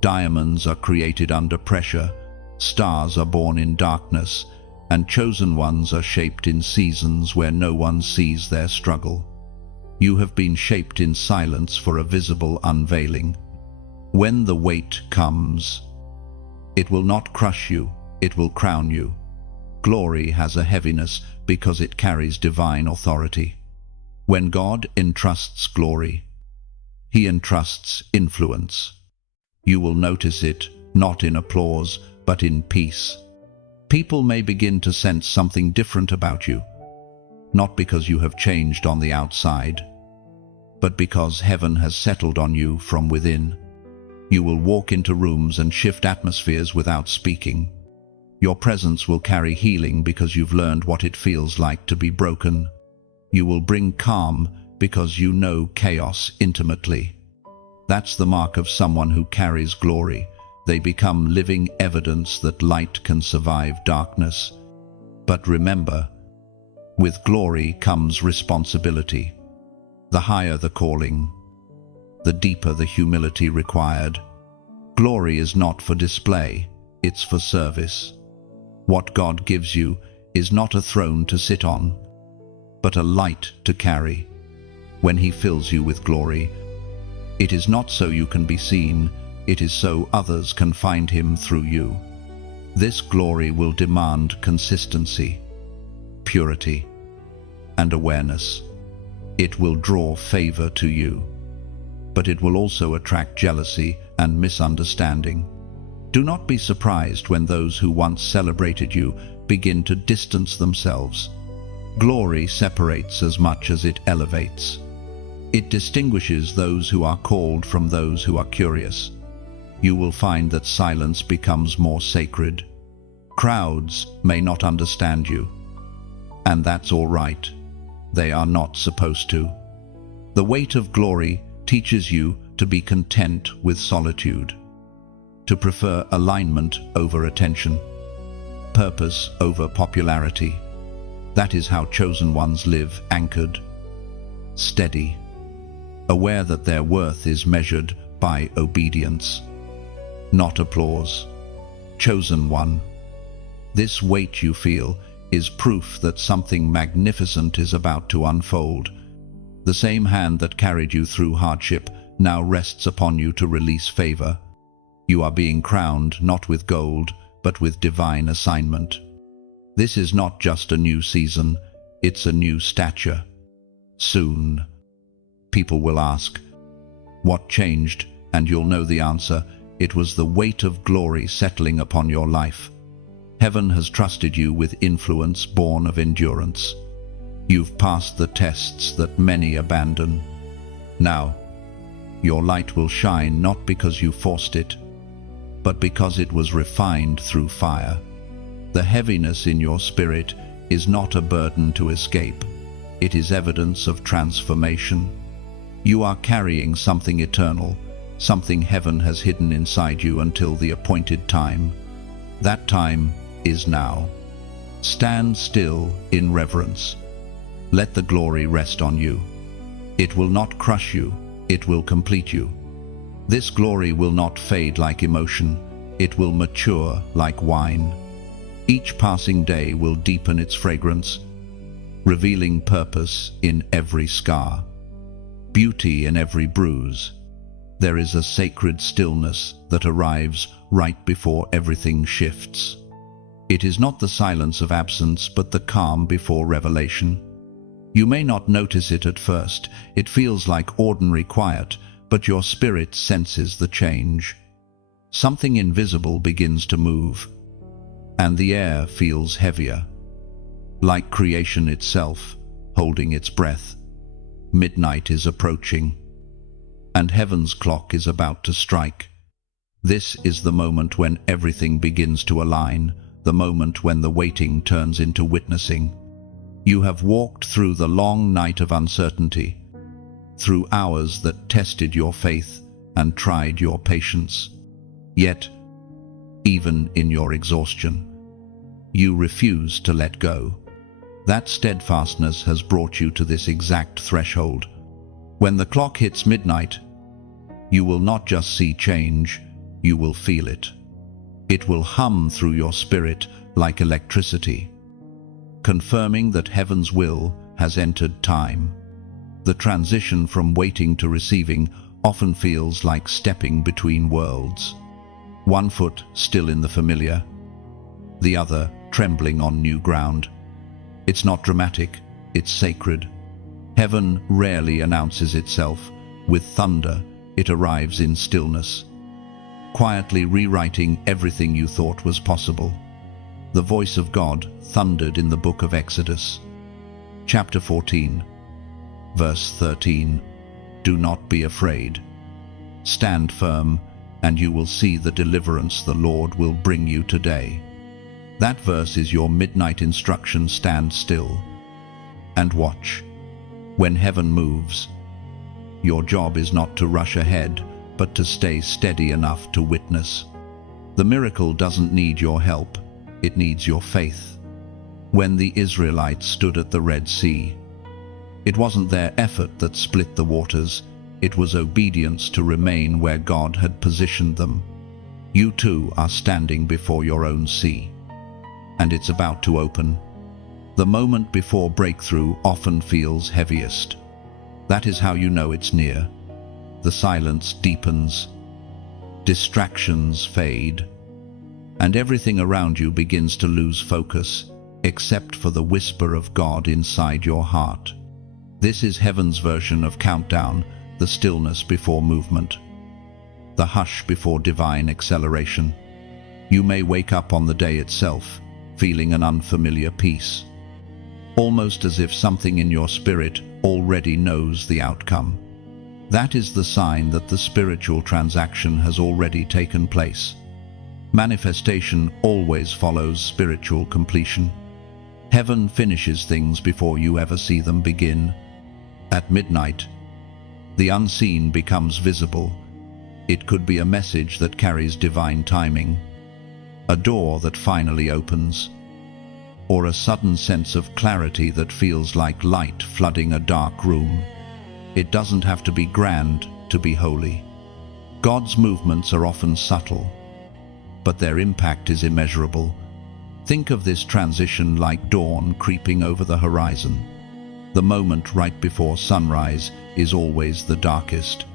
Diamonds are created under pressure, stars are born in darkness, and chosen ones are shaped in seasons where no one sees their struggle. You have been shaped in silence for a visible unveiling. When the weight comes, it will not crush you, it will crown you. Glory has a heaviness because it carries divine authority. When God entrusts glory, He entrusts influence. You will notice it, not in applause, but in peace. People may begin to sense something different about you, not because you have changed on the outside, but because heaven has settled on you from within. You will walk into rooms and shift atmospheres without speaking. Your presence will carry healing because you've learned what it feels like to be broken. You will bring calm because you know chaos intimately. That's the mark of someone who carries glory. They become living evidence that light can survive darkness. But remember, with glory comes responsibility. The higher the calling, the deeper the humility required. Glory is not for display, it's for service. What God gives you is not a throne to sit on, but a light to carry. When He fills you with glory, it is not so you can be seen, it is so others can find Him through you. This glory will demand consistency, purity, and awareness. It will draw favor to you, but it will also attract jealousy and misunderstanding. Do not be surprised when those who once celebrated you begin to distance themselves. Glory separates as much as it elevates. It distinguishes those who are called from those who are curious. You will find that silence becomes more sacred. Crowds may not understand you, and that's all right. They are not supposed to. The weight of glory teaches you to be content with solitude, to prefer alignment over attention, purpose over popularity. That is how chosen ones live, anchored, steady, aware that their worth is measured by obedience, not applause. Chosen one. This weight you feel is proof that something magnificent is about to unfold. The same hand that carried you through hardship now rests upon you to release favor. You are being crowned not with gold, but with divine assignment. This is not just a new season, it's a new stature. Soon, people will ask, what changed? And you'll know the answer. It was the weight of glory settling upon your life. Heaven has trusted you with influence born of endurance. You've passed the tests that many abandon. Now, your light will shine not because you forced it, but because it was refined through fire. The heaviness in your spirit is not a burden to escape. It is evidence of transformation. You are carrying something eternal, something heaven has hidden inside you until the appointed time. That time is now. Stand still in reverence. Let the glory rest on you. It will not crush you, it will complete you. This glory will not fade like emotion, it will mature like wine. Each passing day will deepen its fragrance, revealing purpose in every scar, beauty in every bruise. There is a sacred stillness that arrives right before everything shifts. It is not the silence of absence, but the calm before revelation. You may not notice it at first. It feels like ordinary quiet, but your spirit senses the change. Something invisible begins to move, and the air feels heavier, like creation itself, holding its breath. Midnight is approaching, and heaven's clock is about to strike. This is the moment when everything begins to align, the moment when the waiting turns into witnessing. You have walked through the long night of uncertainty, through hours that tested your faith and tried your patience. Yet, even in your exhaustion, you refuse to let go. That steadfastness has brought you to this exact threshold. When the clock hits midnight, you will not just see change, you will feel it. It will hum through your spirit like electricity, confirming that heaven's will has entered time. The transition from waiting to receiving often feels like stepping between worlds. One foot still in the familiar, the other trembling on new ground. It's not dramatic, it's sacred. Heaven rarely announces itself. With thunder, it arrives in stillness, quietly rewriting everything you thought was possible. The voice of God thundered in the book of Exodus, chapter 14, verse 13. Do not be afraid. Stand firm, and you will see the deliverance the Lord will bring you today. That verse is your midnight instruction. Stand still and watch. When heaven moves, your job is not to rush ahead, but to stay steady enough to witness. The miracle doesn't need your help, it needs your faith. When the Israelites stood at the Red Sea, it wasn't their effort that split the waters, it was obedience to remain where God had positioned them. You too are standing before your own sea, and it's about to open. The moment before breakthrough often feels heaviest. That is how you know it's near. The silence deepens, distractions fade, and everything around you begins to lose focus, except for the whisper of God inside your heart. This is heaven's version of countdown, the stillness before movement, the hush before divine acceleration. You may wake up on the day itself, feeling an unfamiliar peace, almost as if something in your spirit already knows the outcome. That is the sign that the spiritual transaction has already taken place. Manifestation always follows spiritual completion. Heaven finishes things before you ever see them begin. At midnight, the unseen becomes visible. It could be a message that carries divine timing, a door that finally opens, or a sudden sense of clarity that feels like light flooding a dark room. It doesn't have to be grand to be holy. God's movements are often subtle, but their impact is immeasurable. Think of this transition like dawn creeping over the horizon. The moment right before sunrise is always the darkest.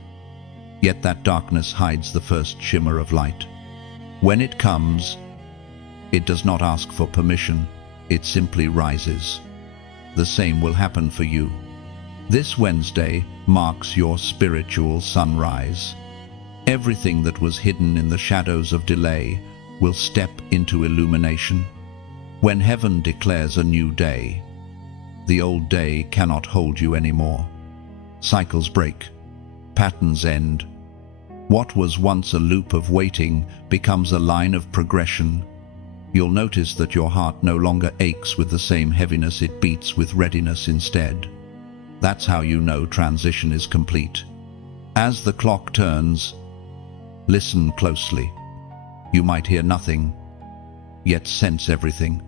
Yet that darkness hides the first shimmer of light. When it comes, it does not ask for permission, it simply rises. The same will happen for you. This Wednesday marks your spiritual sunrise. Everything that was hidden in the shadows of delay will step into illumination. When heaven declares a new day, the old day cannot hold you anymore. Cycles break, patterns end. What was once a loop of waiting becomes a line of progression. You'll notice that your heart no longer aches with the same heaviness, it beats with readiness instead. That's how you know transition is complete. As the clock turns, listen closely. You might hear nothing, yet sense everything.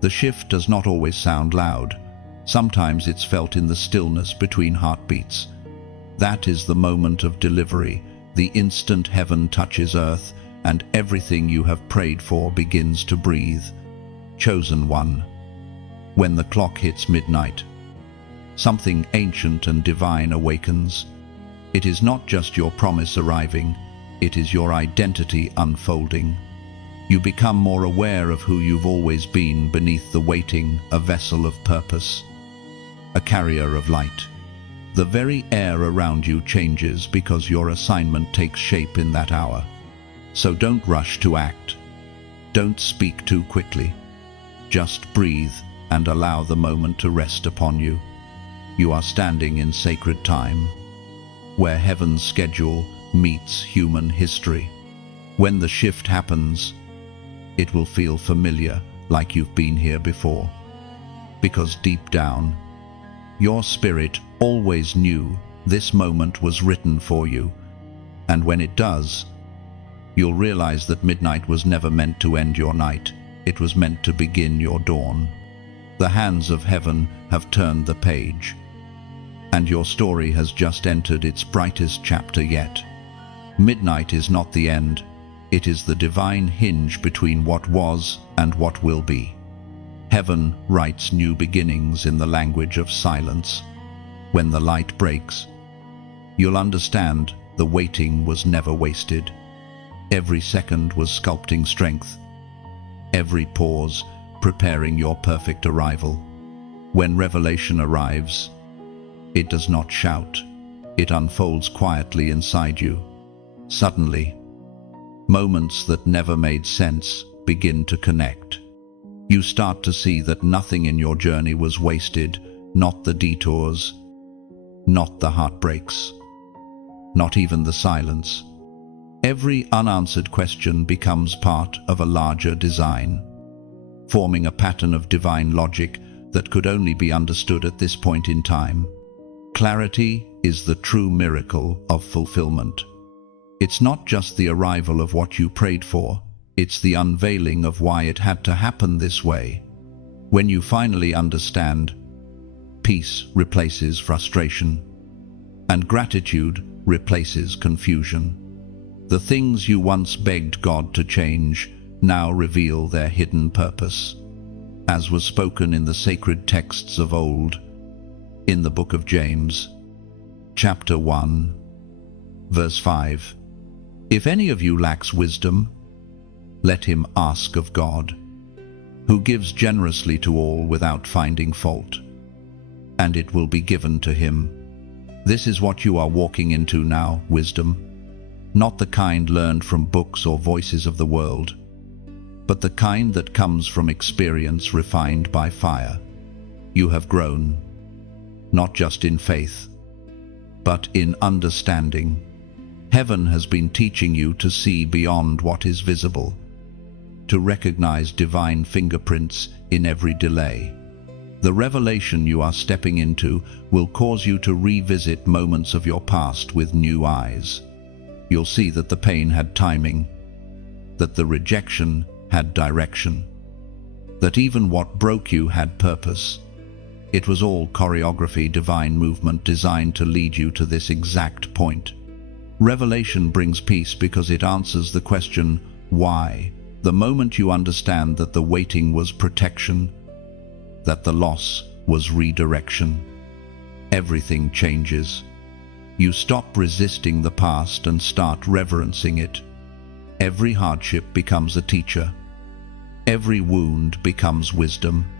The shift does not always sound loud. Sometimes it's felt in the stillness between heartbeats. That is the moment of delivery, the instant heaven touches earth and everything you have prayed for begins to breathe. Chosen one. When the clock hits midnight, something ancient and divine awakens. It is not just your promise arriving, it is your identity unfolding. You become more aware of who you've always been beneath the waiting, a vessel of purpose, a carrier of light. The very air around you changes because your assignment takes shape in that hour. So don't rush to act. Don't speak too quickly. Just breathe and allow the moment to rest upon you. You are standing in sacred time, where heaven's schedule meets human history. When the shift happens, it will feel familiar, like you've been here before. Because deep down, your spirit always knew this moment was written for you. And when it does, you'll realize that midnight was never meant to end your night. It was meant to begin your dawn. The hands of heaven have turned the page, and your story has just entered its brightest chapter yet. Midnight is not the end. It is the divine hinge between what was and what will be. Heaven writes new beginnings in the language of silence. When the light breaks, you'll understand the waiting was never wasted. Every second was sculpting strength. Every pause preparing your perfect arrival. When revelation arrives, it does not shout. It unfolds quietly inside you. Suddenly, moments that never made sense begin to connect. You start to see that nothing in your journey was wasted, not the detours, not the heartbreaks, not even the silence. Every unanswered question becomes part of a larger design, forming a pattern of divine logic that could only be understood at this point in time. Clarity is the true miracle of fulfillment. It's not just the arrival of what you prayed for, it's the unveiling of why it had to happen this way. When you finally understand, peace replaces frustration, and gratitude replaces confusion. The things you once begged God to change now reveal their hidden purpose, as was spoken in the sacred texts of old. In the book of James, chapter 1, verse 5, "If any of you lacks wisdom, let him ask of God, who gives generously to all without finding fault, and it will be given to him." This is what you are walking into now, wisdom. Not the kind learned from books or voices of the world, but the kind that comes from experience refined by fire. You have grown. not just in faith, but in understanding. Heaven has been teaching you to see beyond what is visible, to recognize divine fingerprints in every delay. The revelation you are stepping into will cause you to revisit moments of your past with new eyes. You'll see that the pain had timing, that the rejection had direction, that even what broke you had purpose. It was all choreography, divine movement designed to lead you to this exact point. Revelation brings peace because it answers the question, why? The moment you understand that the waiting was protection, that the loss was redirection, everything changes. You stop resisting the past and start reverencing it. Every hardship becomes a teacher. Every wound becomes wisdom.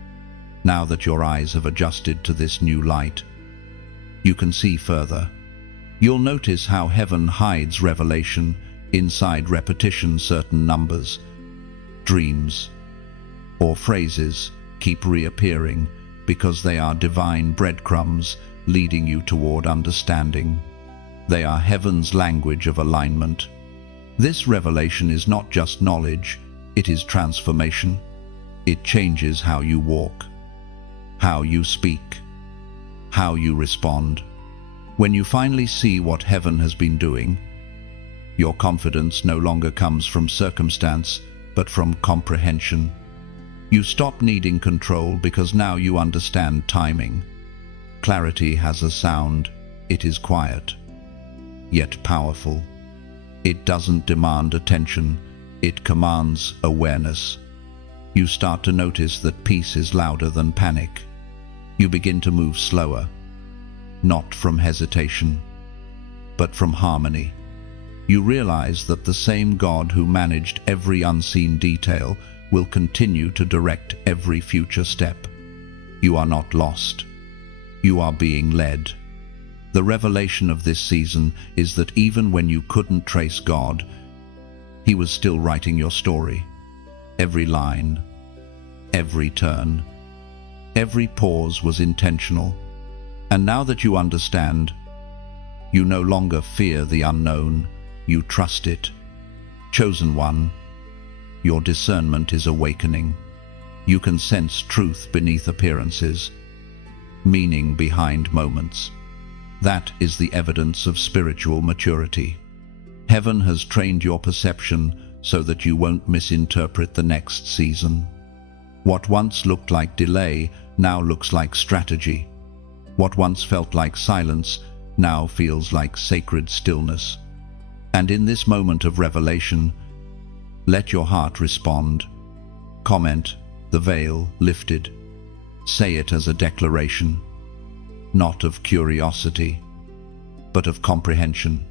Now that your eyes have adjusted to this new light, you can see further. You'll notice how heaven hides revelation inside repetition. Certain numbers, dreams, or phrases keep reappearing because they are divine breadcrumbs leading you toward understanding. They are heaven's language of alignment. This revelation is not just knowledge, it is transformation. It changes how you walk, how you speak, how you respond. When you finally see what heaven has been doing, your confidence no longer comes from circumstance, but from comprehension. You stop needing control because now you understand timing. Clarity has a sound. It is quiet, yet powerful. It doesn't demand attention. It commands awareness. You start to notice that peace is louder than panic. You begin to move slower, not from hesitation, but from harmony. You realize that the same God who managed every unseen detail will continue to direct every future step. You are not lost. You are being led. The revelation of this season is that even when you couldn't trace God, He was still writing your story. Every line, every turn, every pause was intentional. And now that you understand, you no longer fear the unknown, you trust it. Chosen one, your discernment is awakening. You can sense truth beneath appearances, meaning behind moments. That is the evidence of spiritual maturity. Heaven has trained your perception so that you won't misinterpret the next season. What once looked like delay now looks like strategy. What once felt like silence now feels like sacred stillness. And in this moment of revelation, let your heart respond. Comment, the veil lifted. Say it as a declaration, not of curiosity, but of comprehension.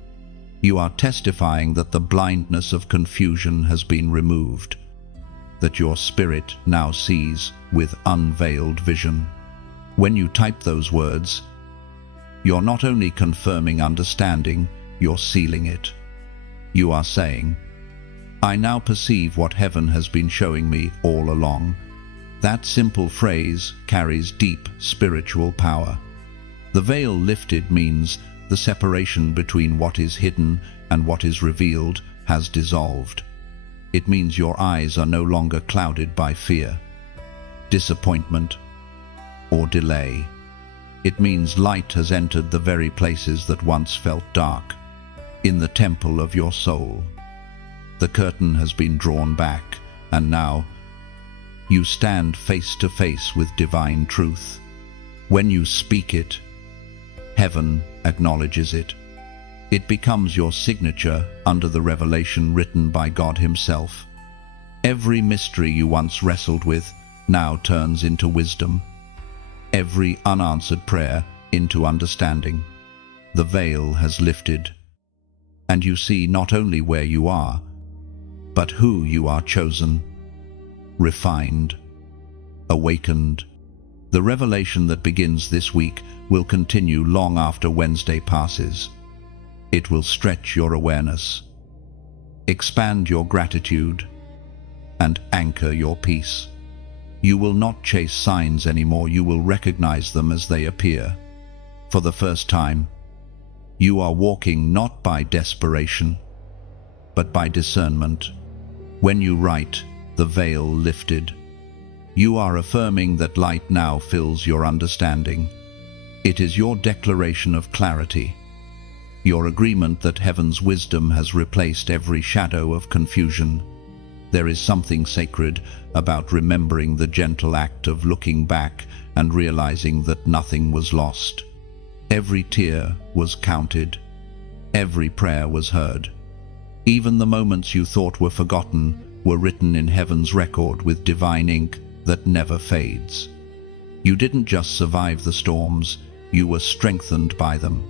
You are testifying that the blindness of confusion has been removed, that your spirit now sees with unveiled vision. When you type those words, you're not only confirming understanding, you're sealing it. You are saying, I now perceive what heaven has been showing me all along. That simple phrase carries deep spiritual power. The veil lifted means the separation between what is hidden and what is revealed has dissolved. It means your eyes are no longer clouded by fear, disappointment, or delay. It means light has entered the very places that once felt dark. In the temple of your soul, the curtain has been drawn back, and now you stand face to face with divine truth. When you speak it, heaven acknowledges it. It becomes your signature under the revelation written by God Himself. Every mystery you once wrestled with now turns into wisdom. Every unanswered prayer into understanding. The veil has lifted, and you see not only where you are, but who you are. Chosen, refined, awakened. The revelation that begins this week will continue long after Wednesday passes. It will stretch your awareness, expand your gratitude, and anchor your peace. You will not chase signs anymore. You will recognize them as they appear. For the first time, you are walking not by desperation, but by discernment. When you write, the veil lifted. You are affirming that light now fills your understanding. It is your declaration of clarity, your agreement that heaven's wisdom has replaced every shadow of confusion. There is something sacred about remembering the gentle act of looking back and realizing that nothing was lost. Every tear was counted. Every prayer was heard. Even the moments you thought were forgotten were written in heaven's record with divine ink that never fades. You didn't just survive the storms, you were strengthened by them.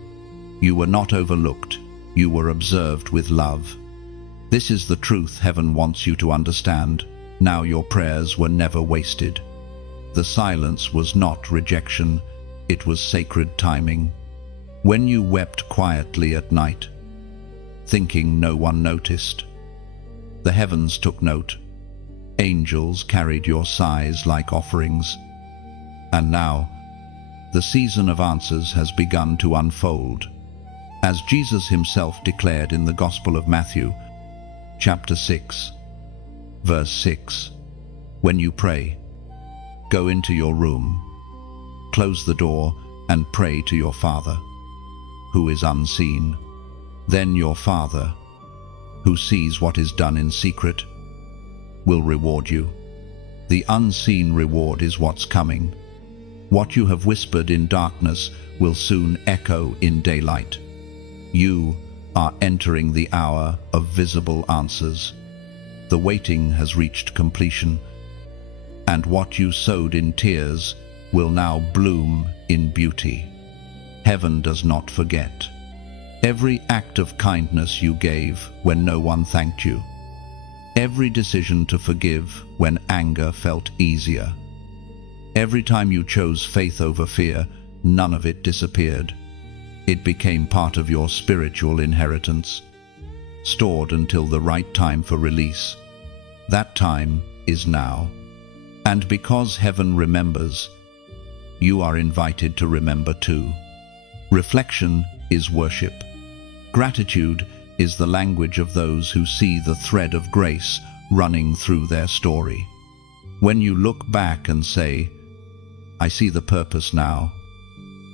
You were not overlooked, you were observed with love. This is the truth heaven wants you to understand. Now your prayers were never wasted. The silence was not rejection, it was sacred timing. When you wept quietly at night, thinking no one noticed, the heavens took note. Angels carried your sighs like offerings. And now, the season of answers has begun to unfold. As Jesus himself declared in the Gospel of Matthew, chapter 6, verse 6, when you pray, go into your room, close the door, and pray to your Father, who is unseen. Then your Father, who sees what is done in secret, will reward you. The unseen reward is what's coming. What you have whispered in darkness will soon echo in daylight. You are entering the hour of visible answers. The waiting has reached completion, and what you sowed in tears will now bloom in beauty. Heaven does not forget. Every act of kindness you gave when no one thanked you. Every decision to forgive when anger felt easier. Every time you chose faith over fear, none of it disappeared. It became part of your spiritual inheritance, stored until the right time for release. That time is now. And because heaven remembers, you are invited to remember too. Reflection is worship. Gratitude is the language of those who see the thread of grace running through their story. When you look back and say, I see the purpose now,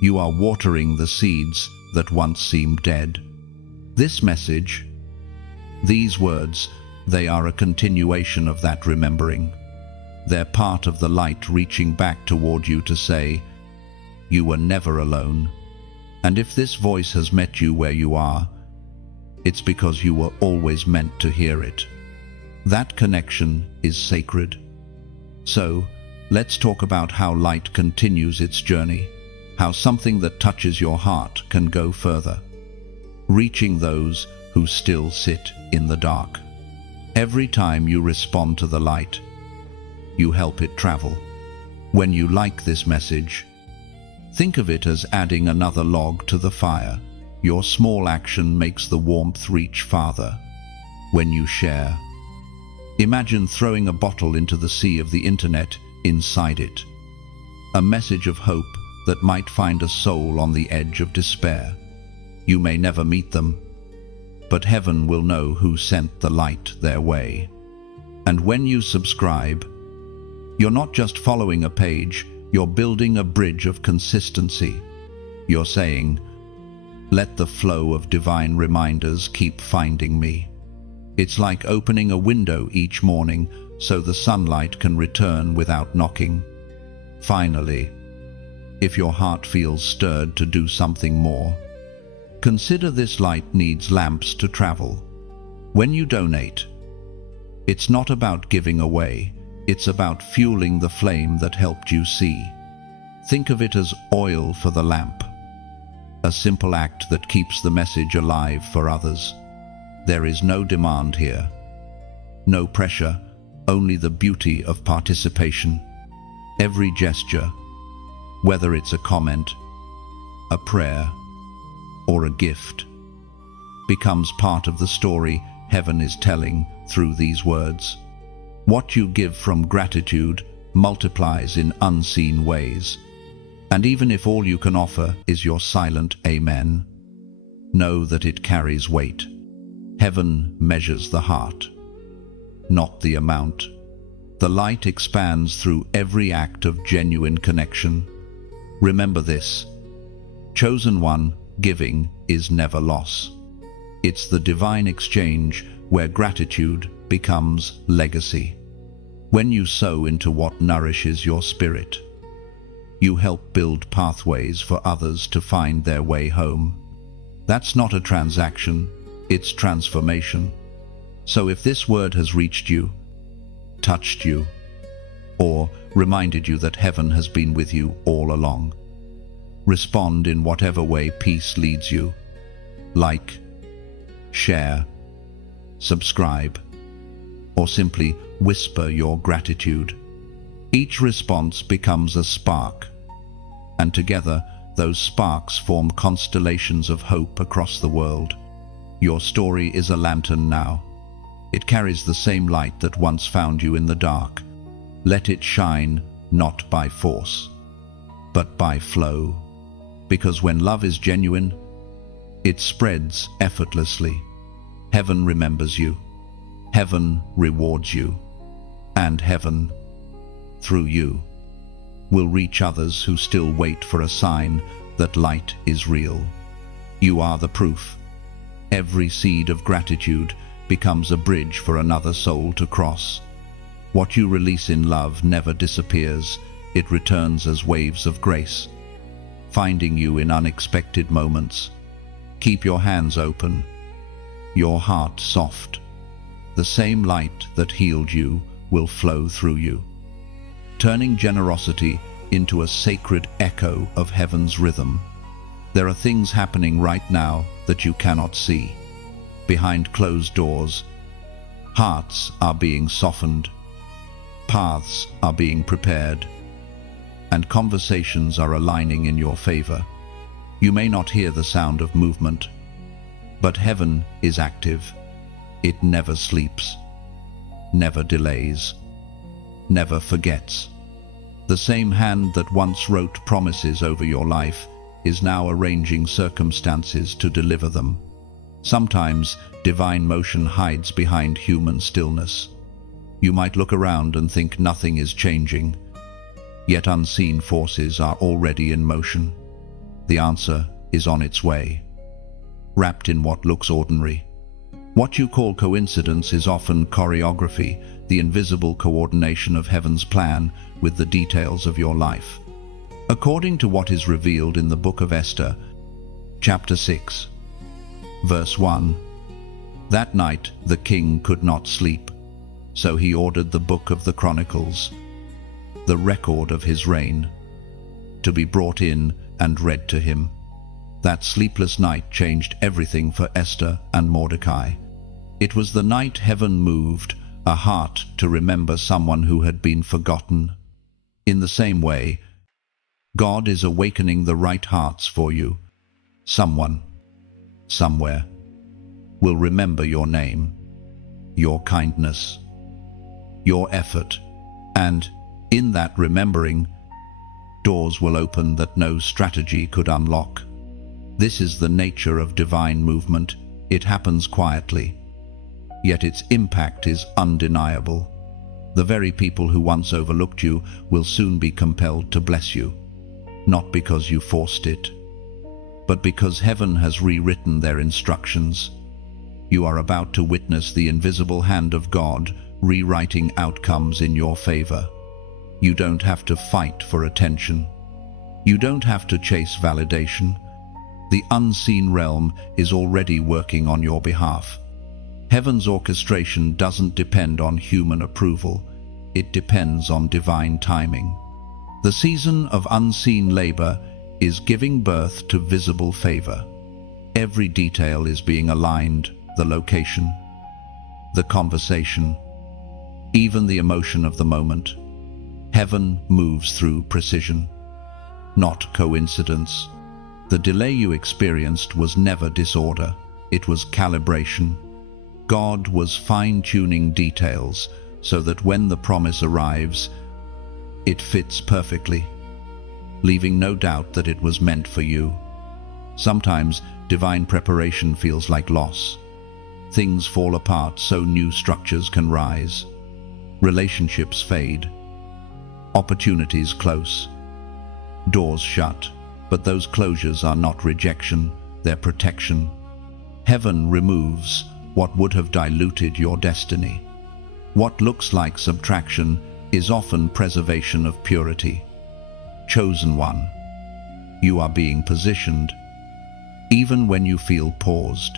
you are watering the seeds that once seemed dead. This message, these words, they are a continuation of that remembering. They're part of the light reaching back toward you to say, you were never alone. And if this voice has met you where you are, it's because you were always meant to hear it. That connection is sacred. So, let's talk about how light continues its journey, how something that touches your heart can go further, reaching those who still sit in the dark. Every time you respond to the light, you help it travel. When you like this message, think of it as adding another log to the fire. Your small action makes the warmth reach farther. When you share, imagine throwing a bottle into the sea of the internet. Inside it, a message of hope that might find a soul on the edge of despair. You may never meet them, but heaven will know who sent the light their way. And when you subscribe, you're not just following a page, you're building a bridge of consistency. You're saying, let the flow of divine reminders keep finding me. It's like opening a window each morning so the sunlight can return without knocking. Finally, if your heart feels stirred to do something more, consider this light needs lamps to travel. When you donate, it's not about giving away, it's about fueling the flame that helped you see. Think of it as oil for the lamp, a simple act that keeps the message alive for others. There is no demand here, no pressure, only the beauty of participation. Every gesture, whether it's a comment, a prayer, or a gift, becomes part of the story heaven is telling through these words. What you give from gratitude multiplies in unseen ways. And even if all you can offer is your silent amen, know that it carries weight. Heaven measures the heart, not the amount. The light expands through every act of genuine connection. Remember this: chosen one, giving is never loss. It's the divine exchange where gratitude becomes legacy. When you sow into what nourishes your spirit, you help build pathways for others to find their way home. That's not a transaction, it's transformation. So if this word has reached you, touched you, or reminded you that heaven has been with you all along, respond in whatever way peace leads you. Like, share, subscribe, or simply whisper your gratitude. Each response becomes a spark, and together those sparks form constellations of hope across the world. Your story is a lantern now. It carries the same light that once found you in the dark. Let it shine, not by force, but by flow. Because when love is genuine, it spreads effortlessly. Heaven remembers you. Heaven rewards you. And heaven, through you, will reach others who still wait for a sign that light is real. You are the proof. Every seed of gratitude becomes a bridge for another soul to cross. What you release in love never disappears. It returns as waves of grace, finding you in unexpected moments. Keep your hands open, your heart soft. The same light that healed you will flow through you, turning generosity into a sacred echo of heaven's rhythm. There are things happening right now that you cannot see. Behind closed doors, hearts are being softened, paths are being prepared, and conversations are aligning in your favor. You may not hear the sound of movement, but heaven is active. It never sleeps, never delays, never forgets. The same hand that once wrote promises over your life is now arranging circumstances to deliver them. Sometimes divine motion hides behind human stillness. You might look around and think nothing is changing, yet unseen forces are already in motion. The answer is on its way, wrapped in what looks ordinary. What you call coincidence is often choreography, the invisible coordination of heaven's plan with the details of your life. According to what is revealed in the book of Esther, chapter 6, verse 1, that night the king could not sleep, so he ordered the book of the Chronicles, the record of his reign, to be brought in and read to him. That sleepless night changed everything for Esther and Mordecai. It was the night heaven moved a heart to remember someone who had been forgotten. In the same way, God is awakening the right hearts for you. Someone, somewhere, will remember your name, your kindness, your effort, and in that remembering, doors will open that no strategy could unlock. This is the nature of divine movement. It happens quietly, yet its impact is undeniable. The very people who once overlooked you will soon be compelled to bless you, not because you forced it, but because heaven has rewritten their instructions. You are about to witness the invisible hand of God rewriting outcomes in your favor. You don't have to fight for attention. You don't have to chase validation. The unseen realm is already working on your behalf. Heaven's orchestration doesn't depend on human approval. It depends on divine timing. The season of unseen labor is giving birth to visible favor. Every detail is being aligned, the location, the conversation, even the emotion of the moment. Heaven moves through precision, not coincidence. The delay you experienced was never disorder, it was calibration. God was fine-tuning details so that when the promise arrives, it fits perfectly. leaving no doubt that it was meant for you. Sometimes divine preparation feels like loss. Things fall apart so new structures can rise. Relationships fade. Opportunities close. Doors shut. But those closures are not rejection, they're protection. Heaven removes what would have diluted your destiny. What looks like subtraction is often preservation of purity. Chosen one, you are being positioned, even when you feel paused.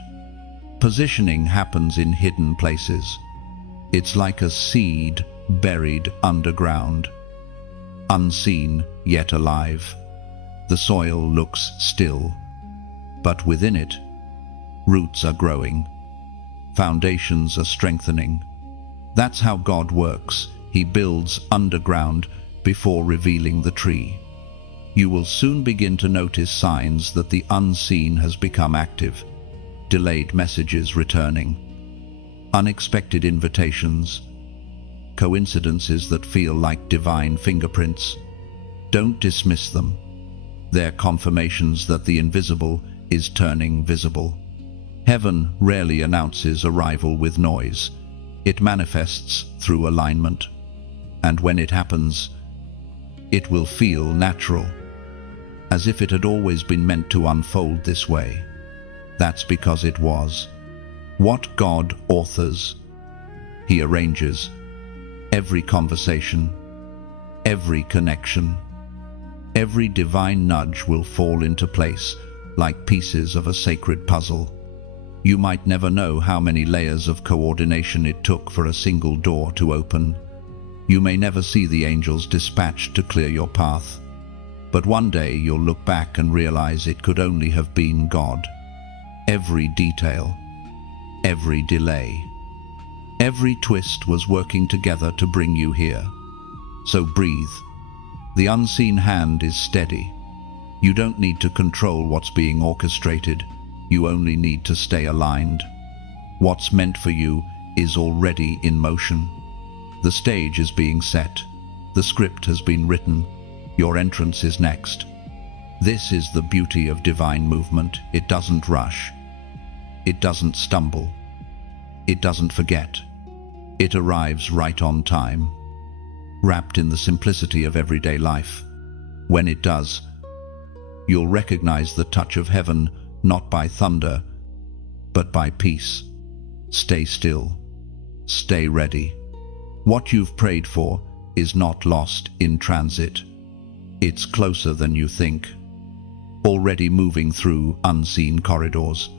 Positioning happens in hidden places. It's like a seed buried underground, unseen yet alive. The soil looks still, but within it, roots are growing. Foundations are strengthening. That's how God works. He builds underground before revealing the tree. You will soon begin to notice signs that the unseen has become active. Delayed messages returning. Unexpected invitations. Coincidences that feel like divine fingerprints. Don't dismiss them. They're confirmations that the invisible is turning visible. Heaven rarely announces arrival with noise. It manifests through alignment. And when it happens, it will feel natural, as if it had always been meant to unfold this way. That's because it was. What God authors, He arranges. Every conversation, every connection, every divine nudge will fall into place like pieces of a sacred puzzle. You might never know how many layers of coordination it took for a single door to open. You may never see the angels dispatched to clear your path. But one day you'll look back and realize it could only have been God. Every detail, every delay, every twist was working together to bring you here. So breathe. The unseen hand is steady. You don't need to control what's being orchestrated. You only need to stay aligned. What's meant for you is already in motion. The stage is being set. The script has been written. Your entrance is next. This is the beauty of divine movement. It doesn't rush. It doesn't stumble. It doesn't forget. It arrives right on time, wrapped in the simplicity of everyday life. When it does, you'll recognize the touch of heaven, not by thunder, but by peace. Stay still. Stay ready. What you've prayed for is not lost in transit. It's closer than you think, already moving through unseen corridors,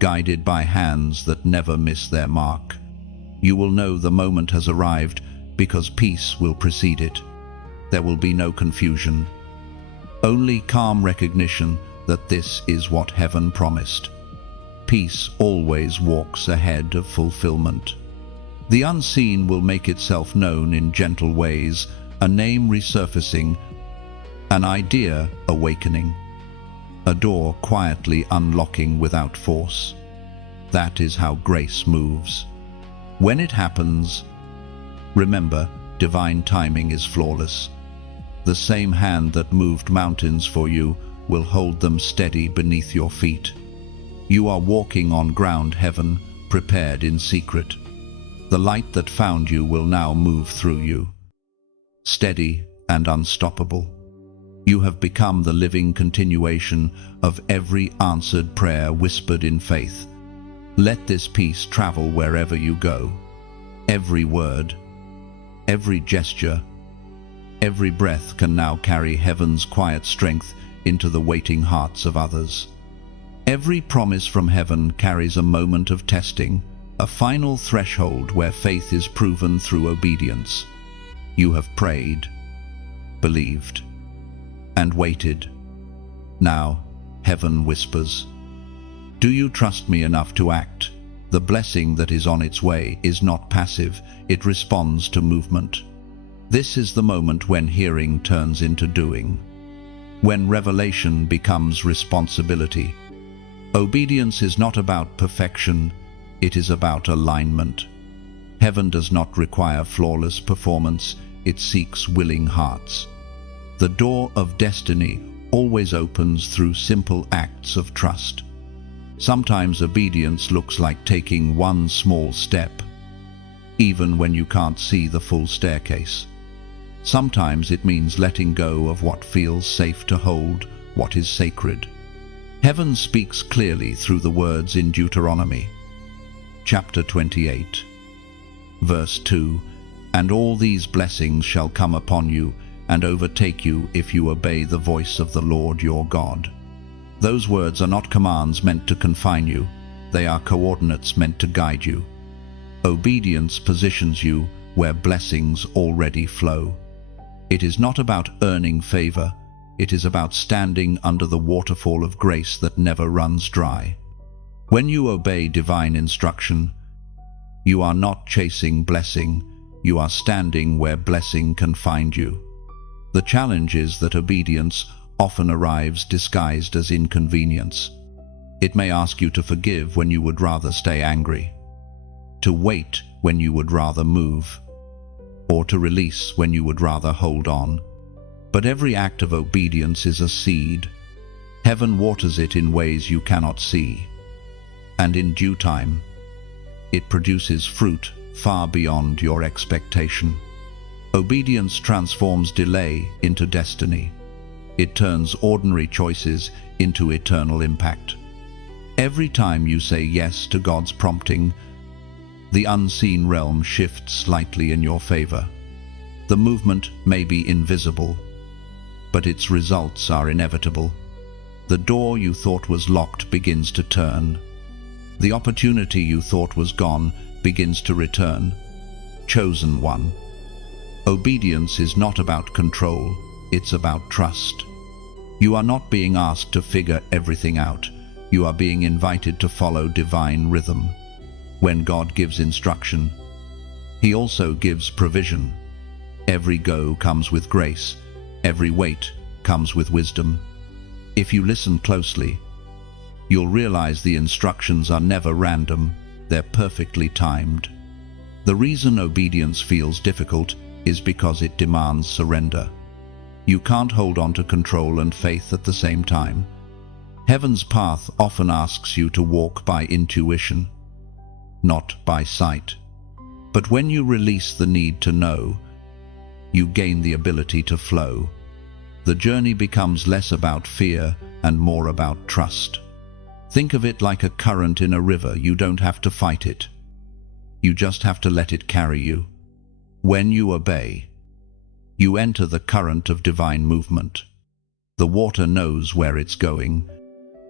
guided by hands that never miss their mark. You will know the moment has arrived because peace will precede it. There will be no confusion, only calm recognition that this is what heaven promised. Peace always walks ahead of fulfillment. The unseen will make itself known in gentle ways, a name resurfacing, an idea awakening, a door quietly unlocking without force. That is how grace moves. When it happens, remember, divine timing is flawless. The same hand that moved mountains for you will hold them steady beneath your feet. You are walking on ground heaven, prepared in secret. The light that found you will now move through you, steady and unstoppable. You have become the living continuation of every answered prayer whispered in faith. Let this peace travel wherever you go. Every word, every gesture, every breath can now carry heaven's quiet strength into the waiting hearts of others. Every promise from heaven carries a moment of testing, a final threshold where faith is proven through obedience. You have prayed, believed, and waited. Now, heaven whispers, "Do you trust me enough to act?" The blessing that is on its way is not passive, it responds to movement. This is the moment when hearing turns into doing, when revelation becomes responsibility. Obedience is not about perfection, it is about alignment. Heaven does not require flawless performance, it seeks willing hearts. The door of destiny always opens through simple acts of trust. Sometimes obedience looks like taking one small step, even when you can't see the full staircase. Sometimes it means letting go of what feels safe to hold, what is sacred. Heaven speaks clearly through the words in Deuteronomy, chapter 28, verse 2, "And all these blessings shall come upon you and overtake you if you obey the voice of the Lord your God." Those words are not commands meant to confine you, they are coordinates meant to guide you. Obedience positions you where blessings already flow. It is not about earning favor, it is about standing under the waterfall of grace that never runs dry. When you obey divine instruction, you are not chasing blessing, you are standing where blessing can find you. The challenge is that obedience often arrives disguised as inconvenience. It may ask you to forgive when you would rather stay angry, to wait when you would rather move, or to release when you would rather hold on. But every act of obedience is a seed. Heaven waters it in ways you cannot see, and in due time, it produces fruit far beyond your expectation. Obedience transforms delay into destiny. It turns ordinary choices into eternal impact. Every time you say yes to God's prompting, the unseen realm shifts slightly in your favor. The movement may be invisible, but its results are inevitable. The door you thought was locked begins to turn. The opportunity you thought was gone begins to return. Chosen one. Obedience is not about control, it's about trust. You are not being asked to figure everything out. You are being invited to follow divine rhythm. When God gives instruction, He also gives provision. Every go comes with grace. Every wait comes with wisdom. If you listen closely, you'll realize the instructions are never random, they're perfectly timed. The reason obedience feels difficult is because it demands surrender. You can't hold on to control and faith at the same time. Heaven's path often asks you to walk by intuition, not by sight. But when you release the need to know, you gain the ability to flow. The journey becomes less about fear and more about trust. Think of it like a current in a river. You don't have to fight it. You just have to let it carry you. When you obey, you enter the current of divine movement. The water knows where it's going.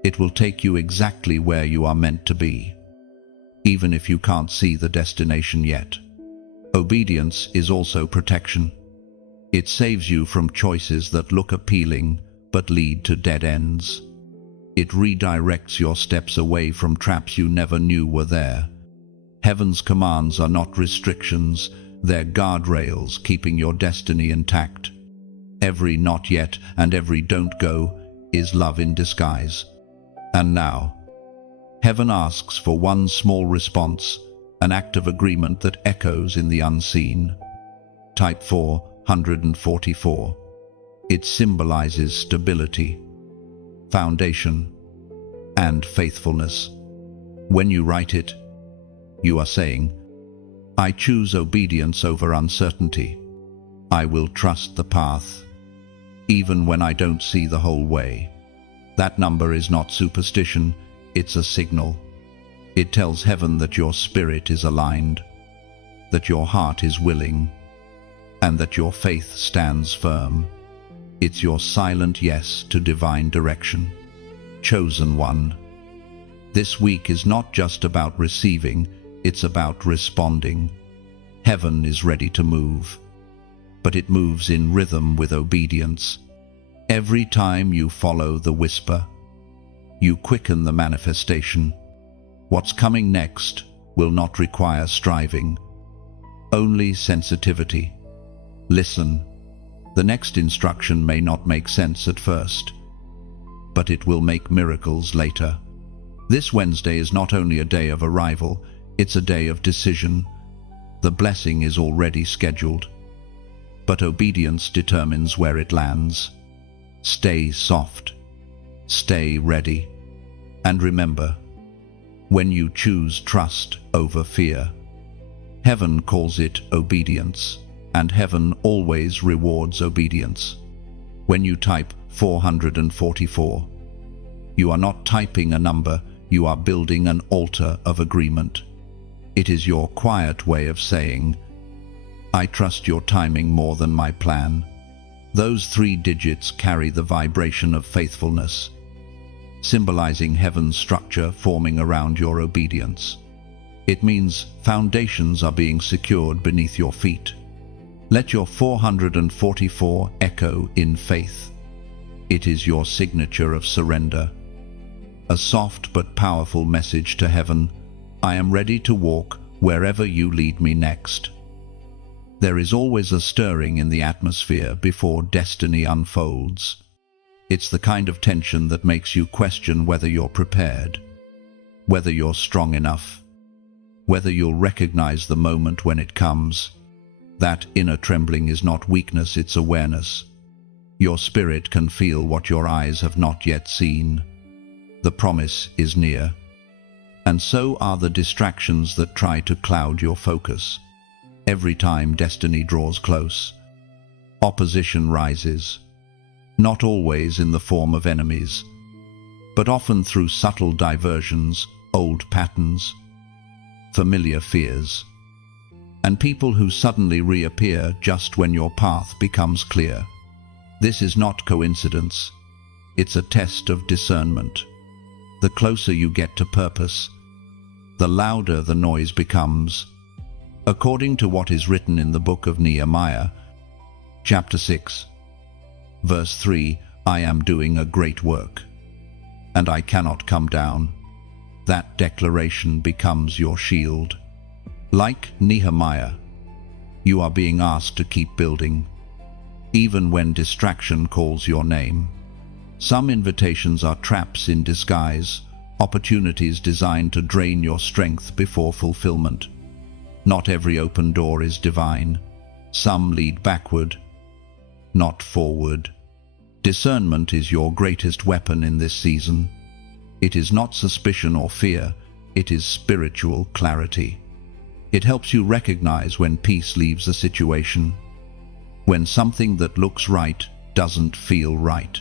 It will take you exactly where you are meant to be, even if you can't see the destination yet. Obedience is also protection. It saves you from choices that look appealing but lead to dead ends. It redirects your steps away from traps you never knew were there. Heaven's commands are not restrictions, they're guardrails keeping your destiny intact. Every not yet and every don't go is love in disguise. And now, Heaven asks for one small response, an act of agreement that echoes in the unseen. Type 444. It symbolizes stability, foundation, and faithfulness. When you write it, you are saying, I choose obedience over uncertainty. I will trust the path, even when I don't see the whole way. That number is not superstition, it's a signal. It tells heaven that your spirit is aligned, that your heart is willing, and that your faith stands firm. It's your silent yes to divine direction. Chosen one. This week is not just about receiving, it's about responding. Heaven is ready to move, but it moves in rhythm with obedience. Every time you follow the whisper, you quicken the manifestation. What's coming next will not require striving, only sensitivity. Listen. The next instruction may not make sense at first, but it will make miracles later. This Wednesday is not only a day of arrival, it's a day of decision. The blessing is already scheduled, but obedience determines where it lands. Stay soft. Stay ready. And remember, when you choose trust over fear, heaven calls it obedience, and heaven always rewards obedience. When you type 444, you are not typing a number, you are building an altar of agreement. It is your quiet way of saying, I trust your timing more than my plan. Those 3 digits carry the vibration of faithfulness, symbolizing heaven's structure forming around your obedience. It means foundations are being secured beneath your feet. Let your 444 echo in faith. It is your signature of surrender. A soft but powerful message to heaven, I am ready to walk wherever you lead me next. There is always a stirring in the atmosphere before destiny unfolds. It's the kind of tension that makes you question whether you're prepared, whether you're strong enough, whether you'll recognize the moment when it comes. That inner trembling is not weakness, it's awareness. Your spirit can feel what your eyes have not yet seen. The promise is near. And so are the distractions that try to cloud your focus. Every time destiny draws close, opposition rises, not always in the form of enemies, but often through subtle diversions, old patterns, familiar fears, and people who suddenly reappear just when your path becomes clear. This is not coincidence. It's a test of discernment. The closer you get to purpose, the louder the noise becomes. According to what is written in the book of Nehemiah, chapter 6, verse 3, I am doing a great work, and I cannot come down. That declaration becomes your shield. Like Nehemiah, you are being asked to keep building, even when distraction calls your name. Some invitations are traps in disguise, opportunities designed to drain your strength before fulfillment. Not every open door is divine. Some lead backward, not forward. Discernment is your greatest weapon in this season. It is not suspicion or fear, it is spiritual clarity. It helps you recognize when peace leaves a situation, when something that looks right doesn't feel right.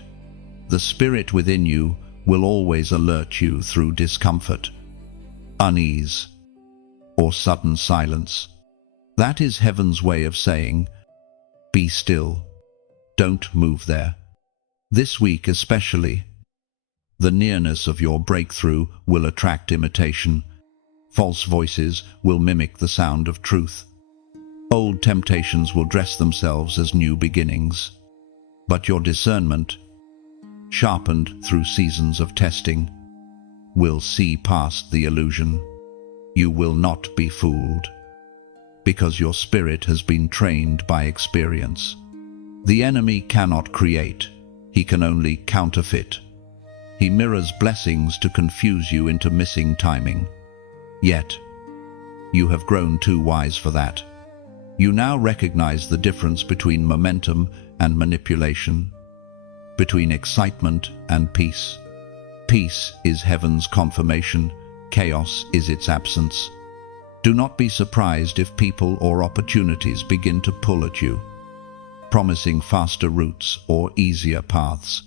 The spirit within you will always alert you through discomfort, unease, or sudden silence. That is heaven's way of saying, be still, don't move there. This week especially, the nearness of your breakthrough will attract imitation. False voices will mimic the sound of truth. Old temptations will dress themselves as new beginnings. But your discernment, sharpened through seasons of testing, will see past the illusion. You will not be fooled, because your spirit has been trained by experience. The enemy cannot create, he can only counterfeit. He mirrors blessings to confuse you into missing timing. Yet, you have grown too wise for that. You now recognize the difference between momentum and manipulation, between excitement and peace. Peace is heaven's confirmation, chaos is its absence. Do not be surprised if people or opportunities begin to pull at you, promising faster routes or easier paths.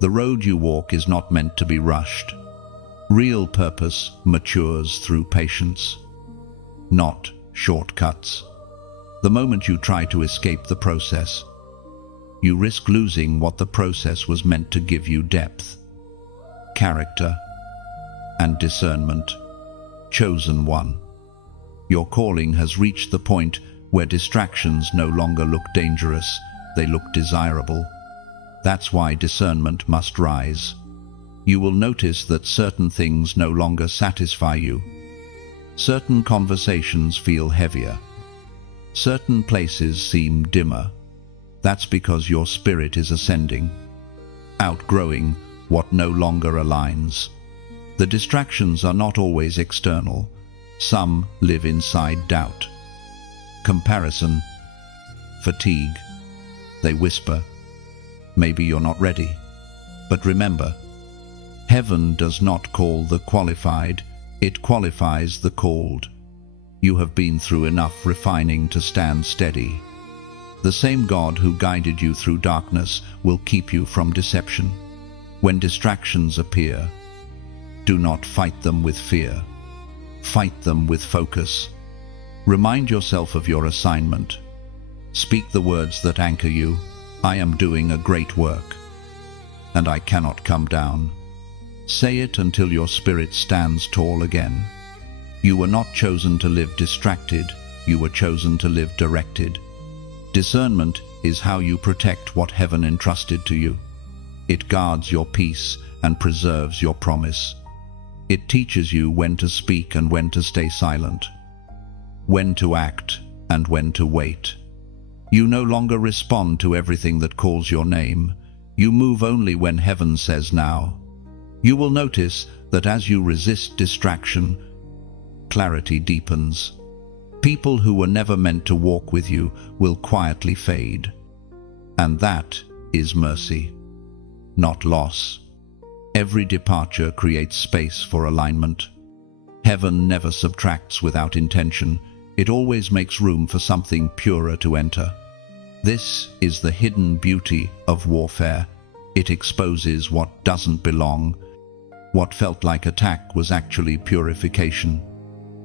The road you walk is not meant to be rushed. Real purpose matures through patience, not shortcuts. The moment you try to escape the process, you risk losing what the process was meant to give you: depth, character, and discernment. Chosen one. Your calling has reached the point where distractions no longer look dangerous, they look desirable. That's why discernment must rise. You will notice that certain things no longer satisfy you. Certain conversations feel heavier. Certain places seem dimmer. That's because your spirit is ascending, outgrowing what no longer aligns. The distractions are not always external. Some live inside doubt, comparison, fatigue. They whisper, maybe you're not ready. But remember, heaven does not call the qualified, it qualifies the called. You have been through enough refining to stand steady. The same God who guided you through darkness will keep you from deception. When distractions appear, do not fight them with fear. Fight them with focus. Remind yourself of your assignment. Speak the words that anchor you. I am doing a great work, and I cannot come down. Say it until your spirit stands tall again. You were not chosen to live distracted, you were chosen to live directed. Discernment is how you protect what heaven entrusted to you. It guards your peace and preserves your promise. It teaches you when to speak and when to stay silent, when to act and when to wait. You no longer respond to everything that calls your name. You move only when heaven says now. You will notice that as you resist distraction, clarity deepens. People who were never meant to walk with you will quietly fade. And that is mercy, not loss. Every departure creates space for alignment. Heaven never subtracts without intention. It always makes room for something purer to enter. This is the hidden beauty of warfare. It exposes what doesn't belong. What felt like attack was actually purification.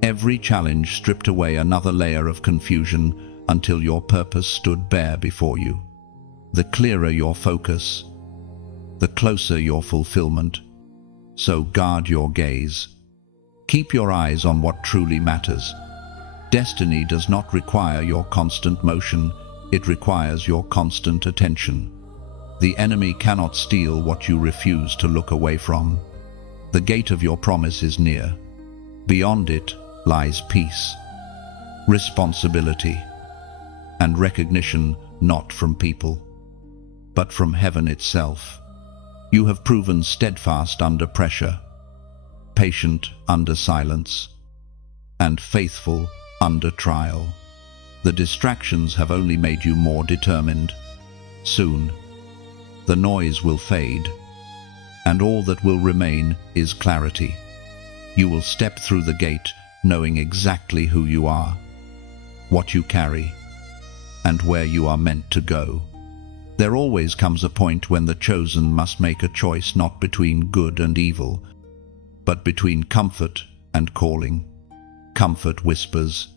Every challenge stripped away another layer of confusion until your purpose stood bare before you. The clearer your focus, the closer your fulfillment. So guard your gaze. Keep your eyes on what truly matters. Destiny does not require your constant motion, it requires your constant attention. The enemy cannot steal what you refuse to look away from. The gate of your promise is near. Beyond it lies peace, responsibility, and recognition, not from people, but from heaven itself. You have proven steadfast under pressure, patient under silence, and faithful under trial. The distractions have only made you more determined. Soon, the noise will fade, and all that will remain is clarity. You will step through the gate knowing exactly who you are, what you carry, and where you are meant to go. There always comes a point when the chosen must make a choice not between good and evil, but between comfort and calling. Comfort whispers,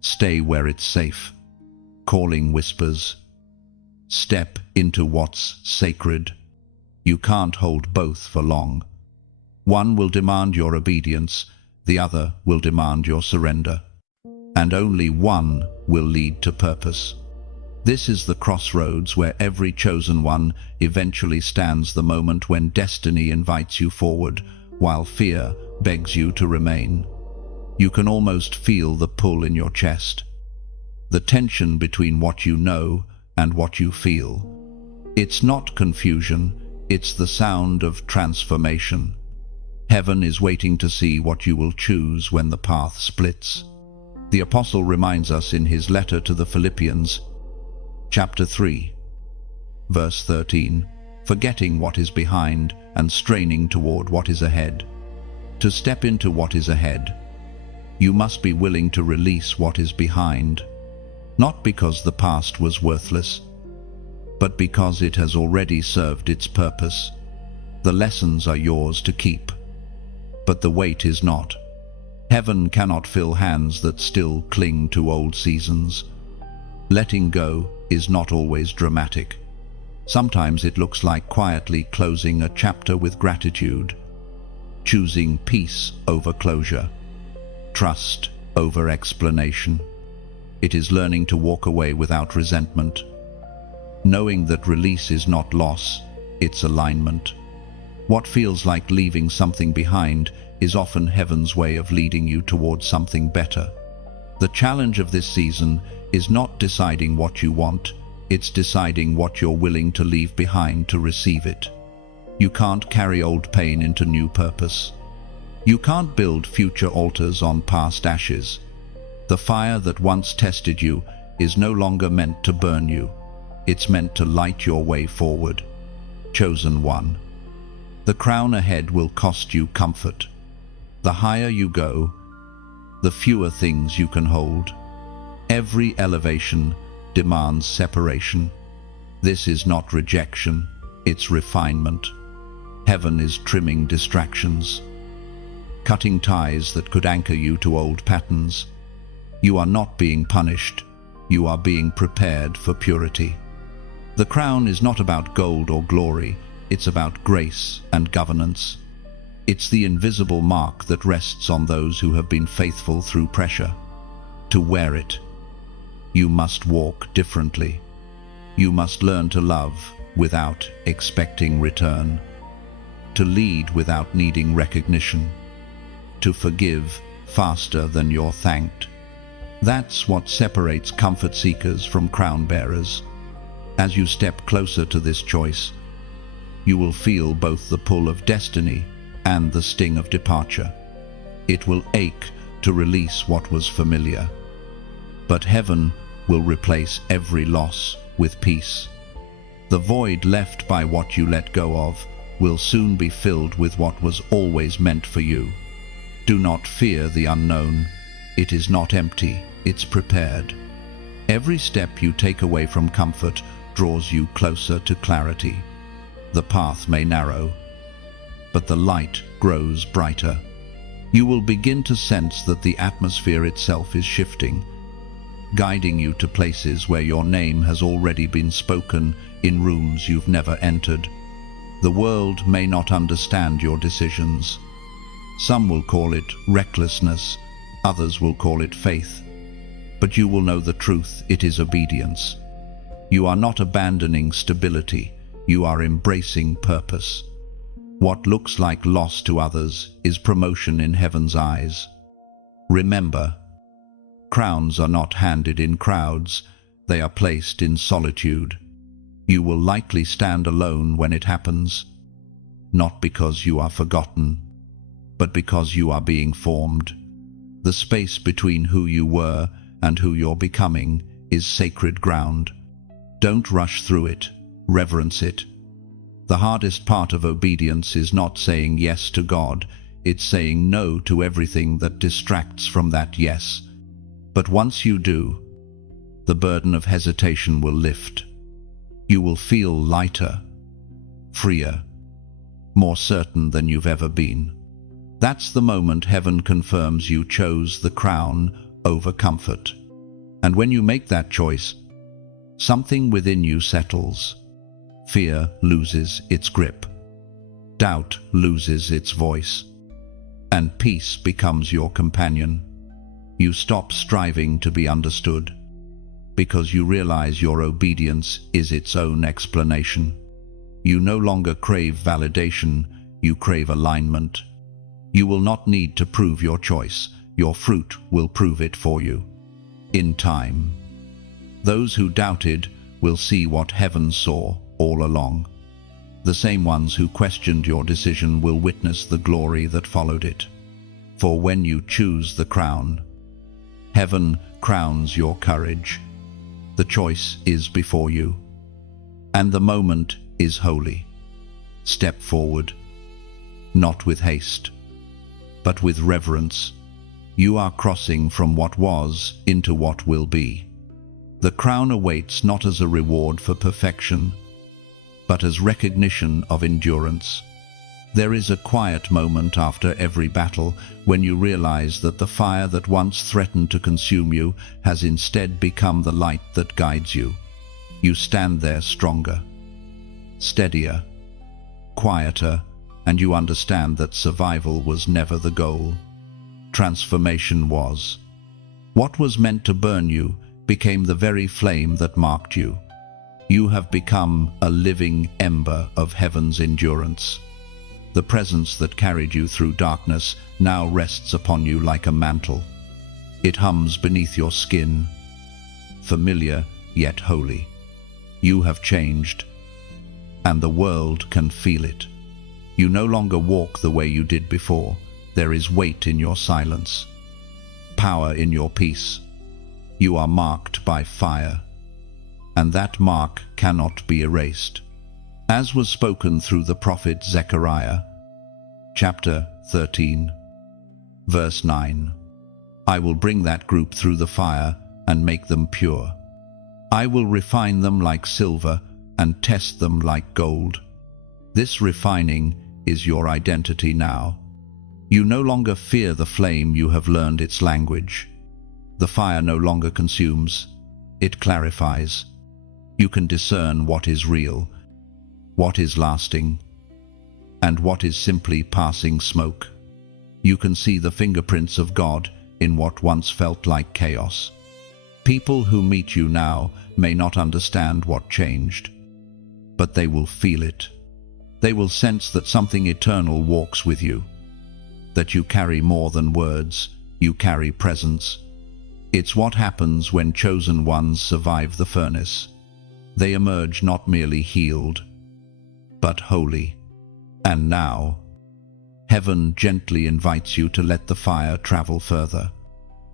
stay where it's safe. Calling whispers, step into what's sacred. You can't hold both for long. One will demand your obedience, the other will demand your surrender. And only one will lead to purpose. This is the crossroads where every chosen one eventually stands, the moment when destiny invites you forward, while fear begs you to remain. You can almost feel the pull in your chest, the tension between what you know and what you feel. It's not confusion, it's the sound of transformation. Heaven is waiting to see what you will choose when the path splits. The Apostle reminds us in his letter to the Philippians, chapter 3, verse 13, forgetting what is behind and straining toward what is ahead. To step into what is ahead, you must be willing to release what is behind, not because the past was worthless, but because it has already served its purpose. The lessons are yours to keep, but the weight is not. Heaven cannot fill hands that still cling to old seasons. Letting go is not always dramatic. Sometimes it looks like quietly closing a chapter with gratitude, choosing peace over closure, trust over explanation. It is learning to walk away without resentment, knowing that release is not loss, it's alignment. What feels like leaving something behind is often heaven's way of leading you towards something better. The challenge of this season is not deciding what you want, it's deciding what you're willing to leave behind to receive it. You can't carry old pain into new purpose. You can't build future altars on past ashes. The fire that once tested you is no longer meant to burn you. It's meant to light your way forward. Chosen one. The crown ahead will cost you comfort. The higher you go, the fewer things you can hold. Every elevation demands separation. This is not rejection, it's refinement. Heaven is trimming distractions, cutting ties that could anchor you to old patterns. You are not being punished, you are being prepared for purity. The crown is not about gold or glory, it's about grace and governance. It's the invisible mark that rests on those who have been faithful through pressure. To wear it, you must walk differently. You must learn to love without expecting return, to lead without needing recognition, to forgive faster than you're thanked. That's what separates comfort seekers from crown bearers. As you step closer to this choice, you will feel both the pull of destiny and the sting of departure. It will ache to release what was familiar, but heaven will replace every loss with peace. The void left by what you let go of will soon be filled with what was always meant for you. Do not fear the unknown. It is not empty, it's prepared. Every step you take away from comfort draws you closer to clarity. The path may narrow, but the light grows brighter. You will begin to sense that the atmosphere itself is shifting, guiding you to places where your name has already been spoken, in rooms you've never entered. The world may not understand your decisions. Some will call it recklessness, others will call it faith. But you will know the truth, it is obedience. You are not abandoning stability, you are embracing purpose. What looks like loss to others is promotion in heaven's eyes. Remember, crowns are not handed in crowds, they are placed in solitude. You will likely stand alone when it happens, not because you are forgotten, but because you are being formed. The space between who you were and who you're becoming is sacred ground. Don't rush through it, reverence it. The hardest part of obedience is not saying yes to God, it's saying no to everything that distracts from that yes. But once you do, the burden of hesitation will lift. You will feel lighter, freer, more certain than you've ever been. That's the moment heaven confirms you chose the crown over comfort. And when you make that choice, something within you settles. Fear loses its grip. Doubt loses its voice. And peace becomes your companion. You stop striving to be understood, because you realize your obedience is its own explanation. You no longer crave validation, you crave alignment. You will not need to prove your choice, your fruit will prove it for you. In time, those who doubted will see what heaven saw all along. The same ones who questioned your decision will witness the glory that followed it. For when you choose the crown, heaven crowns your courage. The choice is before you, and the moment is holy. Step forward, not with haste, but with reverence. You are crossing from what was into what will be. The crown awaits not as a reward for perfection, but as recognition of endurance. There is a quiet moment after every battle when you realize that the fire that once threatened to consume you has instead become the light that guides you. You stand there stronger, steadier, quieter, and you understand that survival was never the goal. Transformation was. What was meant to burn you became the very flame that marked you. You have become a living ember of heaven's endurance. The presence that carried you through darkness now rests upon you like a mantle. It hums beneath your skin, familiar yet holy. You have changed, and the world can feel it. You no longer walk the way you did before. There is weight in your silence, power in your peace, You are marked by fire, and that mark cannot be erased. As was spoken through the prophet Zechariah, chapter 13, verse 9, I will bring that group through the fire and make them pure. I will refine them like silver and test them like gold. This refining is your identity now. You no longer fear the flame, you have learned its language. The fire no longer consumes, it clarifies. You can discern what is real, what is lasting, and what is simply passing smoke. You can see the fingerprints of God in what once felt like chaos. People who meet you now may not understand what changed, but they will feel it. They will sense that something eternal walks with you, that you carry more than words, you carry presence. It's what happens when chosen ones survive the furnace. They emerge not merely healed, but holy. And now, heaven gently invites you to let the fire travel further.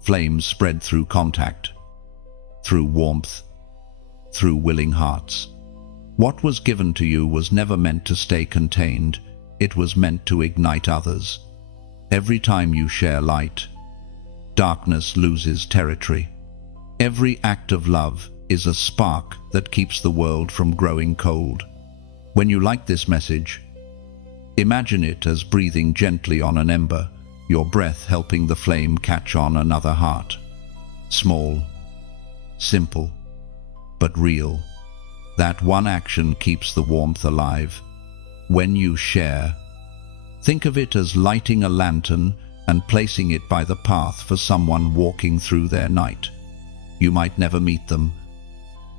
Flames spread through contact, through warmth, through willing hearts. What was given to you was never meant to stay contained, it was meant to ignite others. Every time you share light, darkness loses territory. Every act of love is a spark that keeps the world from growing cold. When you light this message, imagine it as breathing gently on an ember, your breath helping the flame catch on another heart. Small, simple, but real. That one action keeps the warmth alive. When you share, think of it as lighting a lantern and placing it by the path for someone walking through their night. You might never meet them,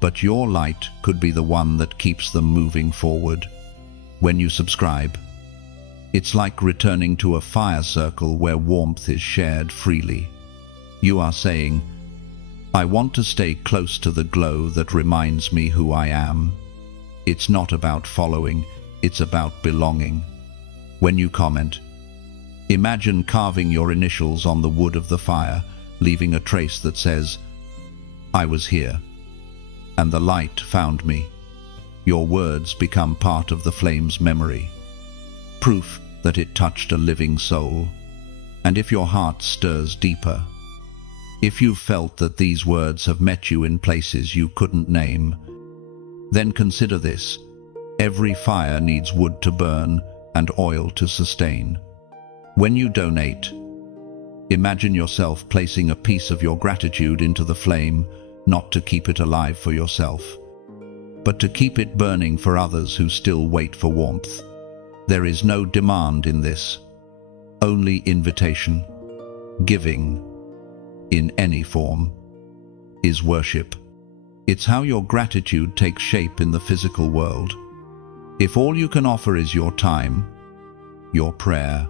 but your light could be the one that keeps them moving forward. When you subscribe, it's like returning to a fire circle where warmth is shared freely. You are saying, I want to stay close to the glow that reminds me who I am. It's not about following, it's about belonging. When you comment, imagine carving your initials on the wood of the fire, leaving a trace that says, I was here, and the light found me. Your words become part of the flame's memory, proof that it touched a living soul. And if your heart stirs deeper, if you felt that these words have met you in places you couldn't name, then consider this. Every fire needs wood to burn and oil to sustain. When you donate, imagine yourself placing a piece of your gratitude into the flame, not to keep it alive for yourself, but to keep it burning for others who still wait for warmth. There is no demand in this, only invitation. Giving, in any form, is worship. It's how your gratitude takes shape in the physical world. If all you can offer is your time, your prayer,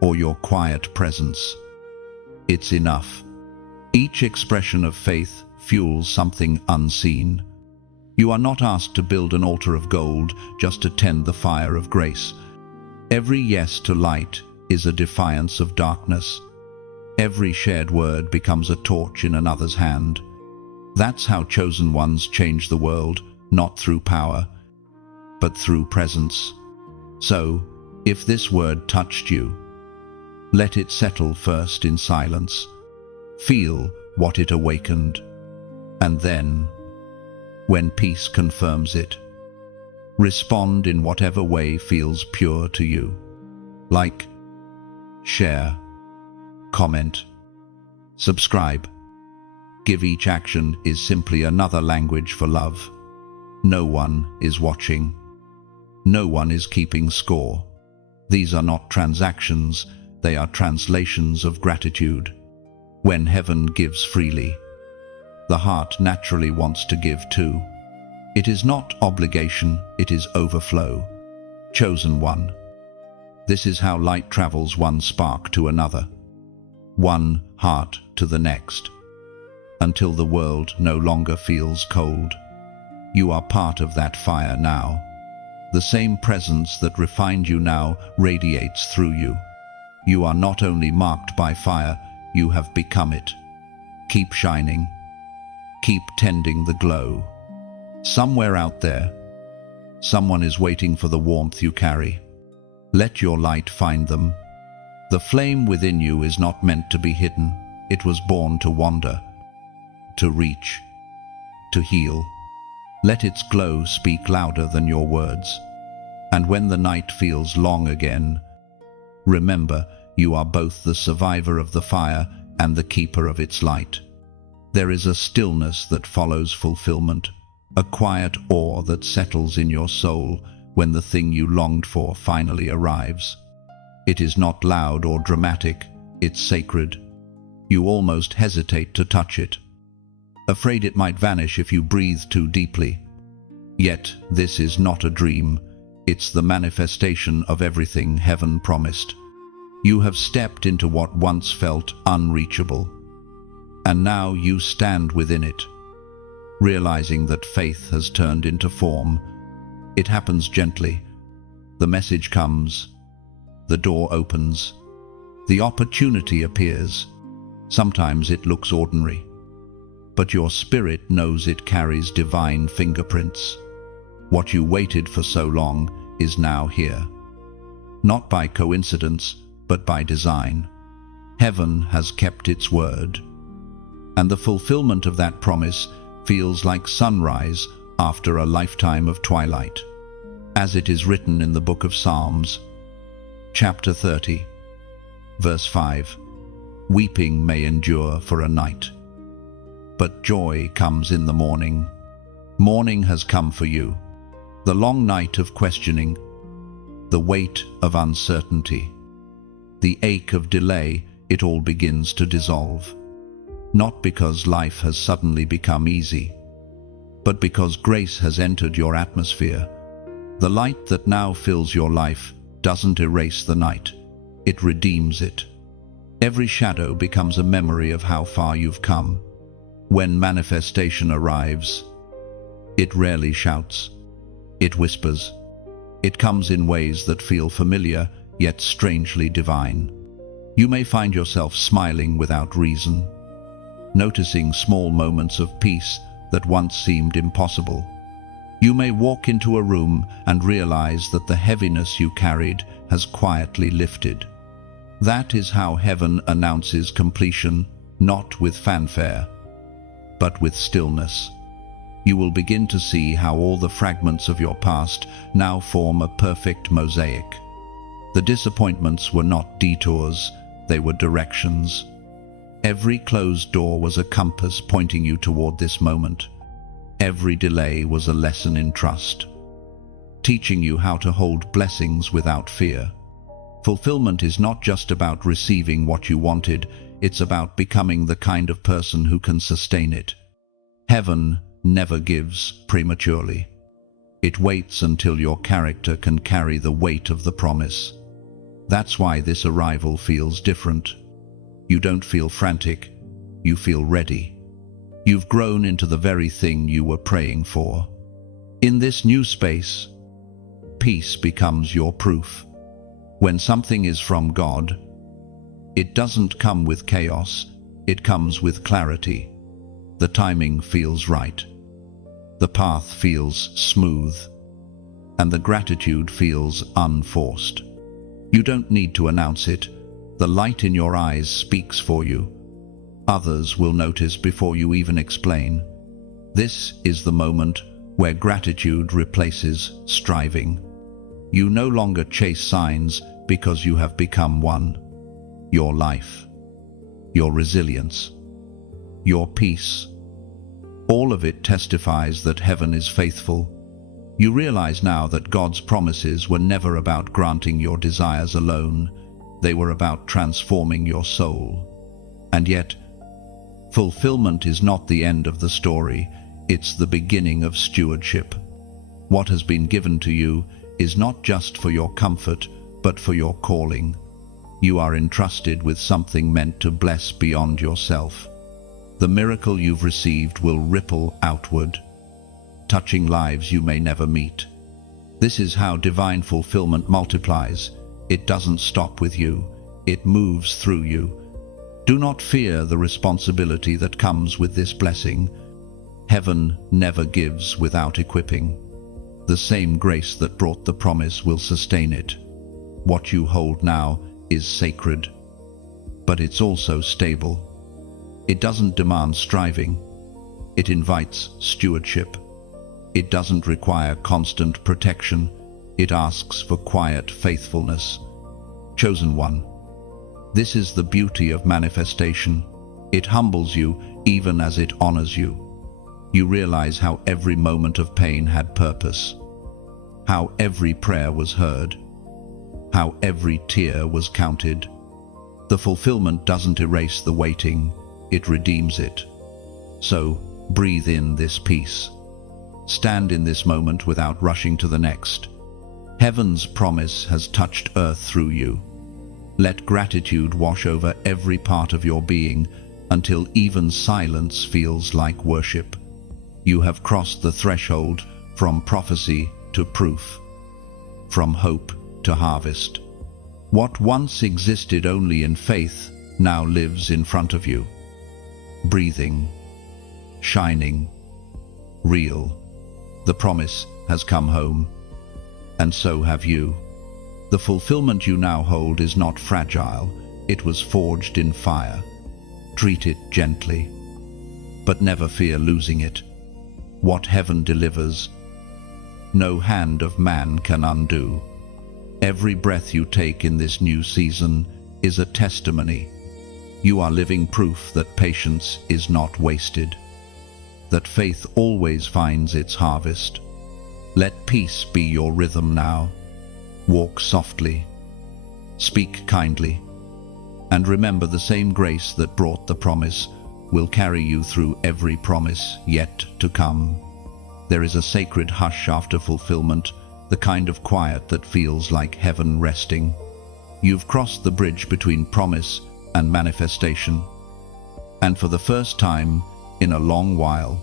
or your quiet presence, it's enough. Each expression of faith fuels something unseen. You are not asked to build an altar of gold just to tend the fire of grace. Every yes to light is a defiance of darkness. Every shared word becomes a torch in another's hand. That's how chosen ones change the world, not through power, but through presence. So, if this word touched you, let it settle first in silence. Feel what it awakened. And then, when peace confirms it, respond in whatever way feels pure to you. Like, share, comment, subscribe. Give. Each action is simply another language for love. No one is watching. No one is keeping score. These are not transactions, they are translations of gratitude. When heaven gives freely, the heart naturally wants to give too. It is not obligation, it is overflow. Chosen one. This is how light travels one spark to another, one heart to the next, until the world no longer feels cold. You are part of that fire now. The same presence that refined you now radiates through you. You are not only marked by fire, you have become it. Keep shining. Keep tending the glow. Somewhere out there, someone is waiting for the warmth you carry. Let your light find them. The flame within you is not meant to be hidden. It was born to wander, to reach, to heal. Let its glow speak louder than your words. And when the night feels long again, remember you are both the survivor of the fire and the keeper of its light. There is a stillness that follows fulfillment, a quiet awe that settles in your soul when the thing you longed for finally arrives. It is not loud or dramatic, it's sacred. You almost hesitate to touch it, afraid it might vanish if you breathe too deeply. Yet this is not a dream, it's the manifestation of everything heaven promised. You have stepped into what once felt unreachable, and now you stand within it, realizing that faith has turned into form. It happens gently. The message comes, the door opens, the opportunity appears. Sometimes it looks ordinary, but your spirit knows it carries divine fingerprints. What you waited for so long is now here. Not by coincidence, but by design. Heaven has kept its word, and the fulfillment of that promise feels like sunrise after a lifetime of twilight. As it is written in the book of Psalms, chapter 30, verse 5, "Weeping may endure for a night, but joy comes in the morning." Morning has come for you. The long night of questioning, the weight of uncertainty, the ache of delay, it all begins to dissolve. Not because life has suddenly become easy, but because grace has entered your atmosphere. The light that now fills your life doesn't erase the night, it redeems it. Every shadow becomes a memory of how far you've come. When manifestation arrives, it rarely shouts, it whispers. It comes in ways that feel familiar, yet strangely divine. You may find yourself smiling without reason, noticing small moments of peace that once seemed impossible. You may walk into a room and realize that the heaviness you carried has quietly lifted. That is how heaven announces completion, not with fanfare, but with stillness. You will begin to see how all the fragments of your past now form a perfect mosaic. The disappointments were not detours, they were directions. Every closed door was a compass pointing you toward this moment. Every delay was a lesson in trust, teaching you how to hold blessings without fear. Fulfillment is not just about receiving what you wanted, it's about becoming the kind of person who can sustain it. Heaven never gives prematurely. It waits until your character can carry the weight of the promise. That's why this arrival feels different. You don't feel frantic, you feel ready. You've grown into the very thing you were praying for. In this new space, peace becomes your proof. When something is from God, it doesn't come with chaos, it comes with clarity. The timing feels right. The path feels smooth, and the gratitude feels unforced. You don't need to announce it. The light in your eyes speaks for you. Others will notice before you even explain. This is the moment where gratitude replaces striving. You no longer chase signs because you have become one. Your life, your resilience, your peace, all of it testifies that heaven is faithful. You realize now that God's promises were never about granting your desires alone. They were about transforming your soul. And yet, fulfillment is not the end of the story, it's the beginning of stewardship. What has been given to you is not just for your comfort, but for your calling. You are entrusted with something meant to bless beyond yourself. The miracle you've received will ripple outward, touching lives you may never meet. This is how divine fulfillment multiplies. It doesn't stop with you, it moves through you. Do not fear the responsibility that comes with this blessing. Heaven never gives without equipping. The same grace that brought the promise will sustain it. What you hold now is sacred, but it's also stable. It doesn't demand striving. It invites stewardship. It doesn't require constant protection. It asks for quiet faithfulness. Chosen one. This is the beauty of manifestation. It humbles you even as it honors you. You realize how every moment of pain had purpose, how every prayer was heard, how every tear was counted. The fulfillment doesn't erase the waiting, it redeems it. So, breathe in this peace. Stand in this moment without rushing to the next. Heaven's promise has touched earth through you. Let gratitude wash over every part of your being until even silence feels like worship. You have crossed the threshold from prophecy to proof, from hope to harvest. What once existed only in faith now lives in front of you, breathing, shining, real. The promise has come home, and so have you. The fulfillment you now hold is not fragile, it was forged in fire. Treat it gently, but never fear losing it. What heaven delivers, no hand of man can undo. Every breath you take in this new season is a testimony. You are living proof that patience is not wasted, that faith always finds its harvest. Let peace be your rhythm now. Walk softly, speak kindly, and remember the same grace that brought the promise will carry you through every promise yet to come. There is a sacred hush after fulfillment, the kind of quiet that feels like heaven resting. You've crossed the bridge between promise and manifestation, and for the first time in a long while,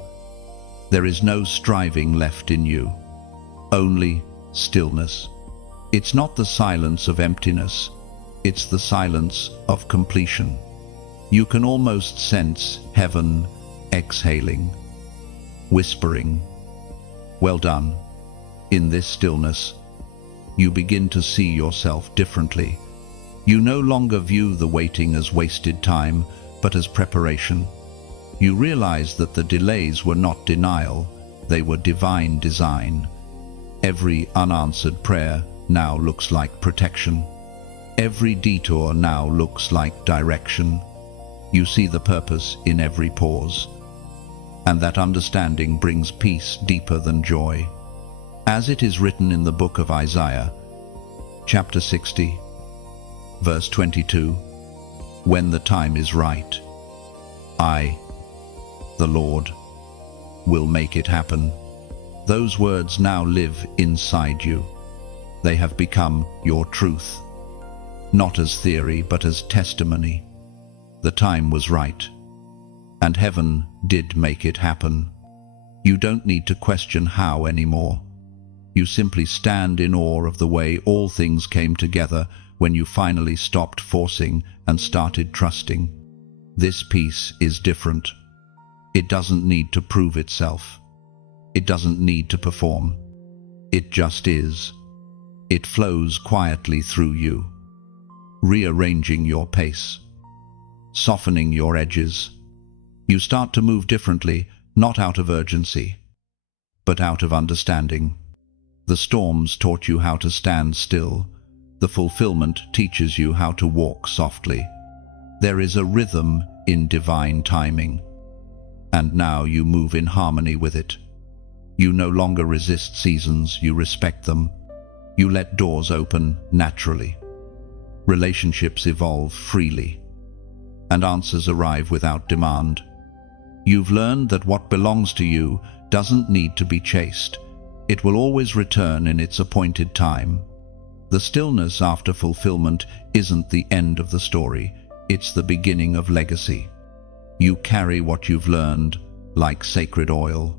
there is no striving left in you, only stillness. It's not the silence of emptiness, it's the silence of completion. You can almost sense heaven exhaling, whispering, "Well done." In this stillness, you begin to see yourself differently. You no longer view the waiting as wasted time, but as preparation. You realize that the delays were not denial, they were divine design. Every unanswered prayer now looks like protection. Every detour now looks like direction. You see the purpose in every pause, and that understanding brings peace deeper than joy. As it is written in the book of Isaiah, chapter 60, verse 22, "When the time is right, I, the Lord, will make it happen." Those words now live inside you. They have become your truth, not as theory but as testimony. The time was right, and heaven did make it happen. You don't need to question how anymore. You simply stand in awe of the way all things came together when you finally stopped forcing and started trusting. This peace is different. It doesn't need to prove itself. It doesn't need to perform. It just is. It flows quietly through you, rearranging your pace, softening your edges. You start to move differently, not out of urgency, but out of understanding. The storms taught you how to stand still. The fulfillment teaches you how to walk softly. There is a rhythm in divine timing, and now you move in harmony with it. You no longer resist seasons, you respect them. You let doors open naturally. Relationships evolve freely, and answers arrive without demand. You've learned that what belongs to you doesn't need to be chased. It will always return in its appointed time. The stillness after fulfillment isn't the end of the story, it's the beginning of legacy. You carry what you've learned like sacred oil,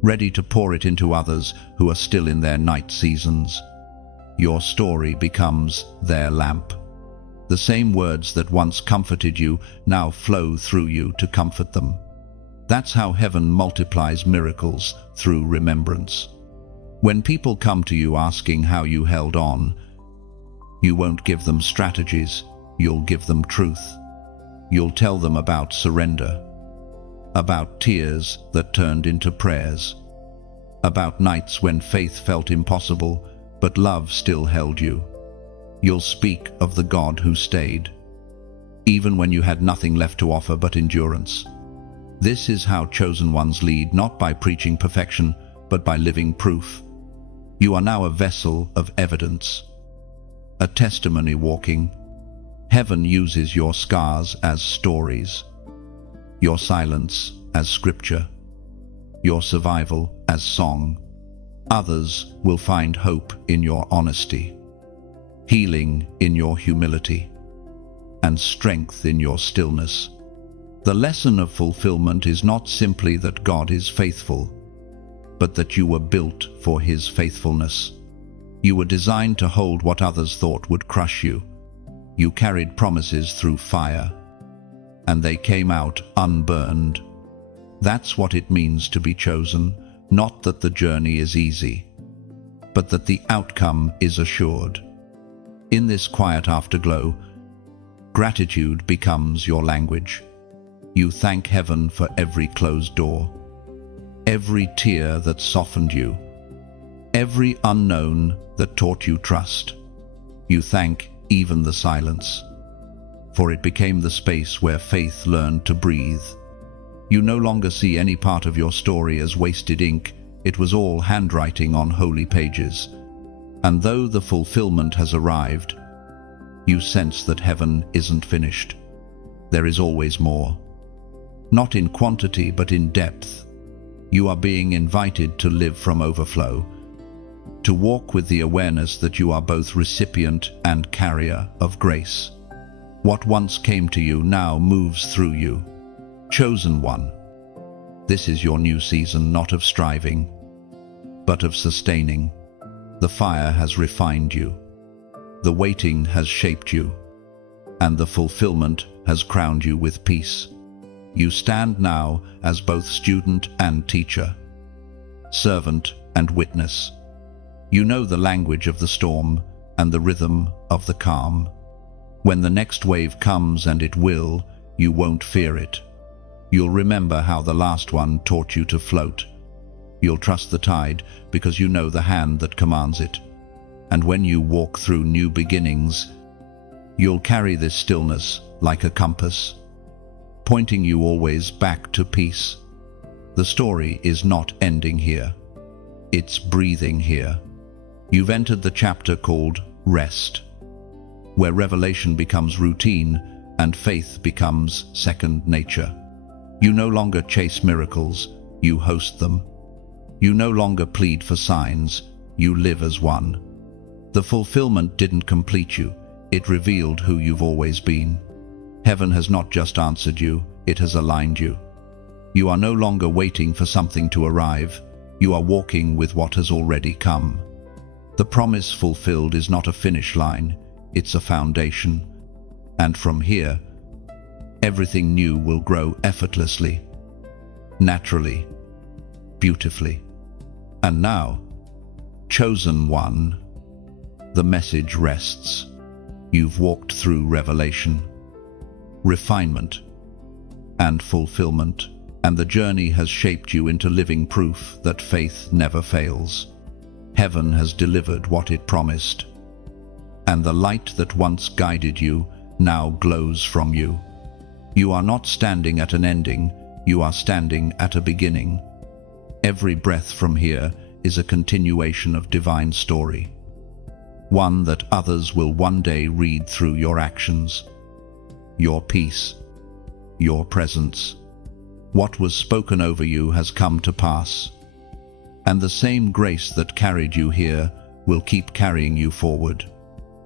ready to pour it into others who are still in their night seasons. Your story becomes their lamp. The same words that once comforted you now flow through you to comfort them. That's how heaven multiplies miracles, through remembrance. When people come to you asking how you held on, you won't give them strategies, you'll give them truth. You'll tell them about surrender, about tears that turned into prayers, about nights when faith felt impossible, but love still held you. You'll speak of the God who stayed, even when you had nothing left to offer but endurance. This is how chosen ones lead, not by preaching perfection, but by living proof. You are now a vessel of evidence, a testimony walking. Heaven uses your scars as stories, your silence as scripture, your survival as song. Others will find hope in your honesty, healing in your humility, and strength in your stillness. The lesson of fulfillment is not simply that God is faithful, but that you were built for His faithfulness. You were designed to hold what others thought would crush you. You carried promises through fire, and they came out unburned. That's what it means to be chosen, not that the journey is easy, but that the outcome is assured. In this quiet afterglow, gratitude becomes your language. You thank heaven for every closed door, every tear that softened you, every unknown that taught you trust. You thank even the silence, for it became the space where faith learned to breathe. You no longer see any part of your story as wasted ink. It was all handwriting on holy pages. And though the fulfillment has arrived, you sense that heaven isn't finished. There is always more. Not in quantity, but in depth. You are being invited to live from overflow, to walk with the awareness that you are both recipient and carrier of grace. What once came to you now moves through you. Chosen one. This is your new season, not of striving, but of sustaining. The fire has refined you. The waiting has shaped you, and the fulfillment has crowned you with peace. You stand now as both student and teacher, servant and witness. You know the language of the storm and the rhythm of the calm. When the next wave comes, and it will, you won't fear it. You'll remember how the last one taught you to float. You'll trust the tide because you know the hand that commands it. And when you walk through new beginnings, you'll carry this stillness like a compass, pointing you always back to peace. The story is not ending here. It's breathing here. You've entered the chapter called Rest, where revelation becomes routine and faith becomes second nature. You no longer chase miracles, you host them. You no longer plead for signs, you live as one. The fulfillment didn't complete you, it revealed who you've always been. Heaven has not just answered you, it has aligned you. You are no longer waiting for something to arrive, you are walking with what has already come. The promise fulfilled is not a finish line, it's a foundation. And from here, everything new will grow effortlessly, naturally, beautifully. And now, chosen one, the message rests. You've walked through revelation, refinement, and fulfillment, and the journey has shaped you into living proof that faith never fails. Heaven has delivered what it promised, and the light that once guided you now glows from you. You are not standing at an ending, you are standing at a beginning. Every breath from here is a continuation of divine story, one that others will one day read through your actions, your peace, your presence. What was spoken over you has come to pass, and the same grace that carried you here will keep carrying you forward.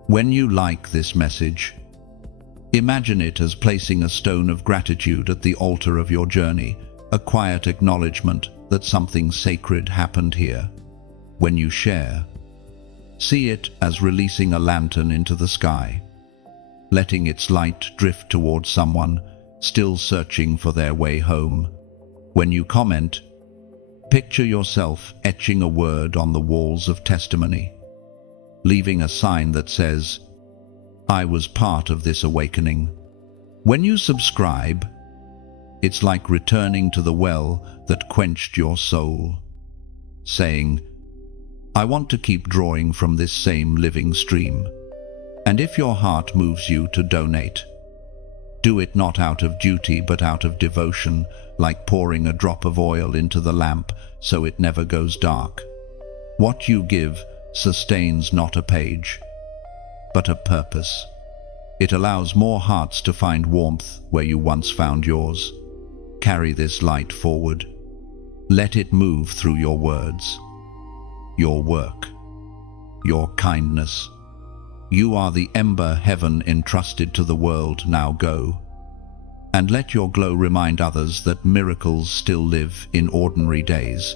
When you like this message, imagine it as placing a stone of gratitude at the altar of your journey, a quiet acknowledgement that something sacred happened here. When you share, see it as releasing a lantern into the sky, letting its light drift towards someone still searching for their way home. When you comment, picture yourself etching a word on the walls of testimony, leaving a sign that says, "I was part of this awakening." When you subscribe, it's like returning to the well that quenched your soul, saying, "I want to keep drawing from this same living stream." And if your heart moves you to donate, do it not out of duty but out of devotion, like pouring a drop of oil into the lamp so it never goes dark. What you give sustains not a page, but a purpose. It allows more hearts to find warmth where you once found yours. Carry this light forward. Let it move through your words, your work, your kindness. You are the ember heaven entrusted to the world. Now go, and let your glow remind others that miracles still live in ordinary days.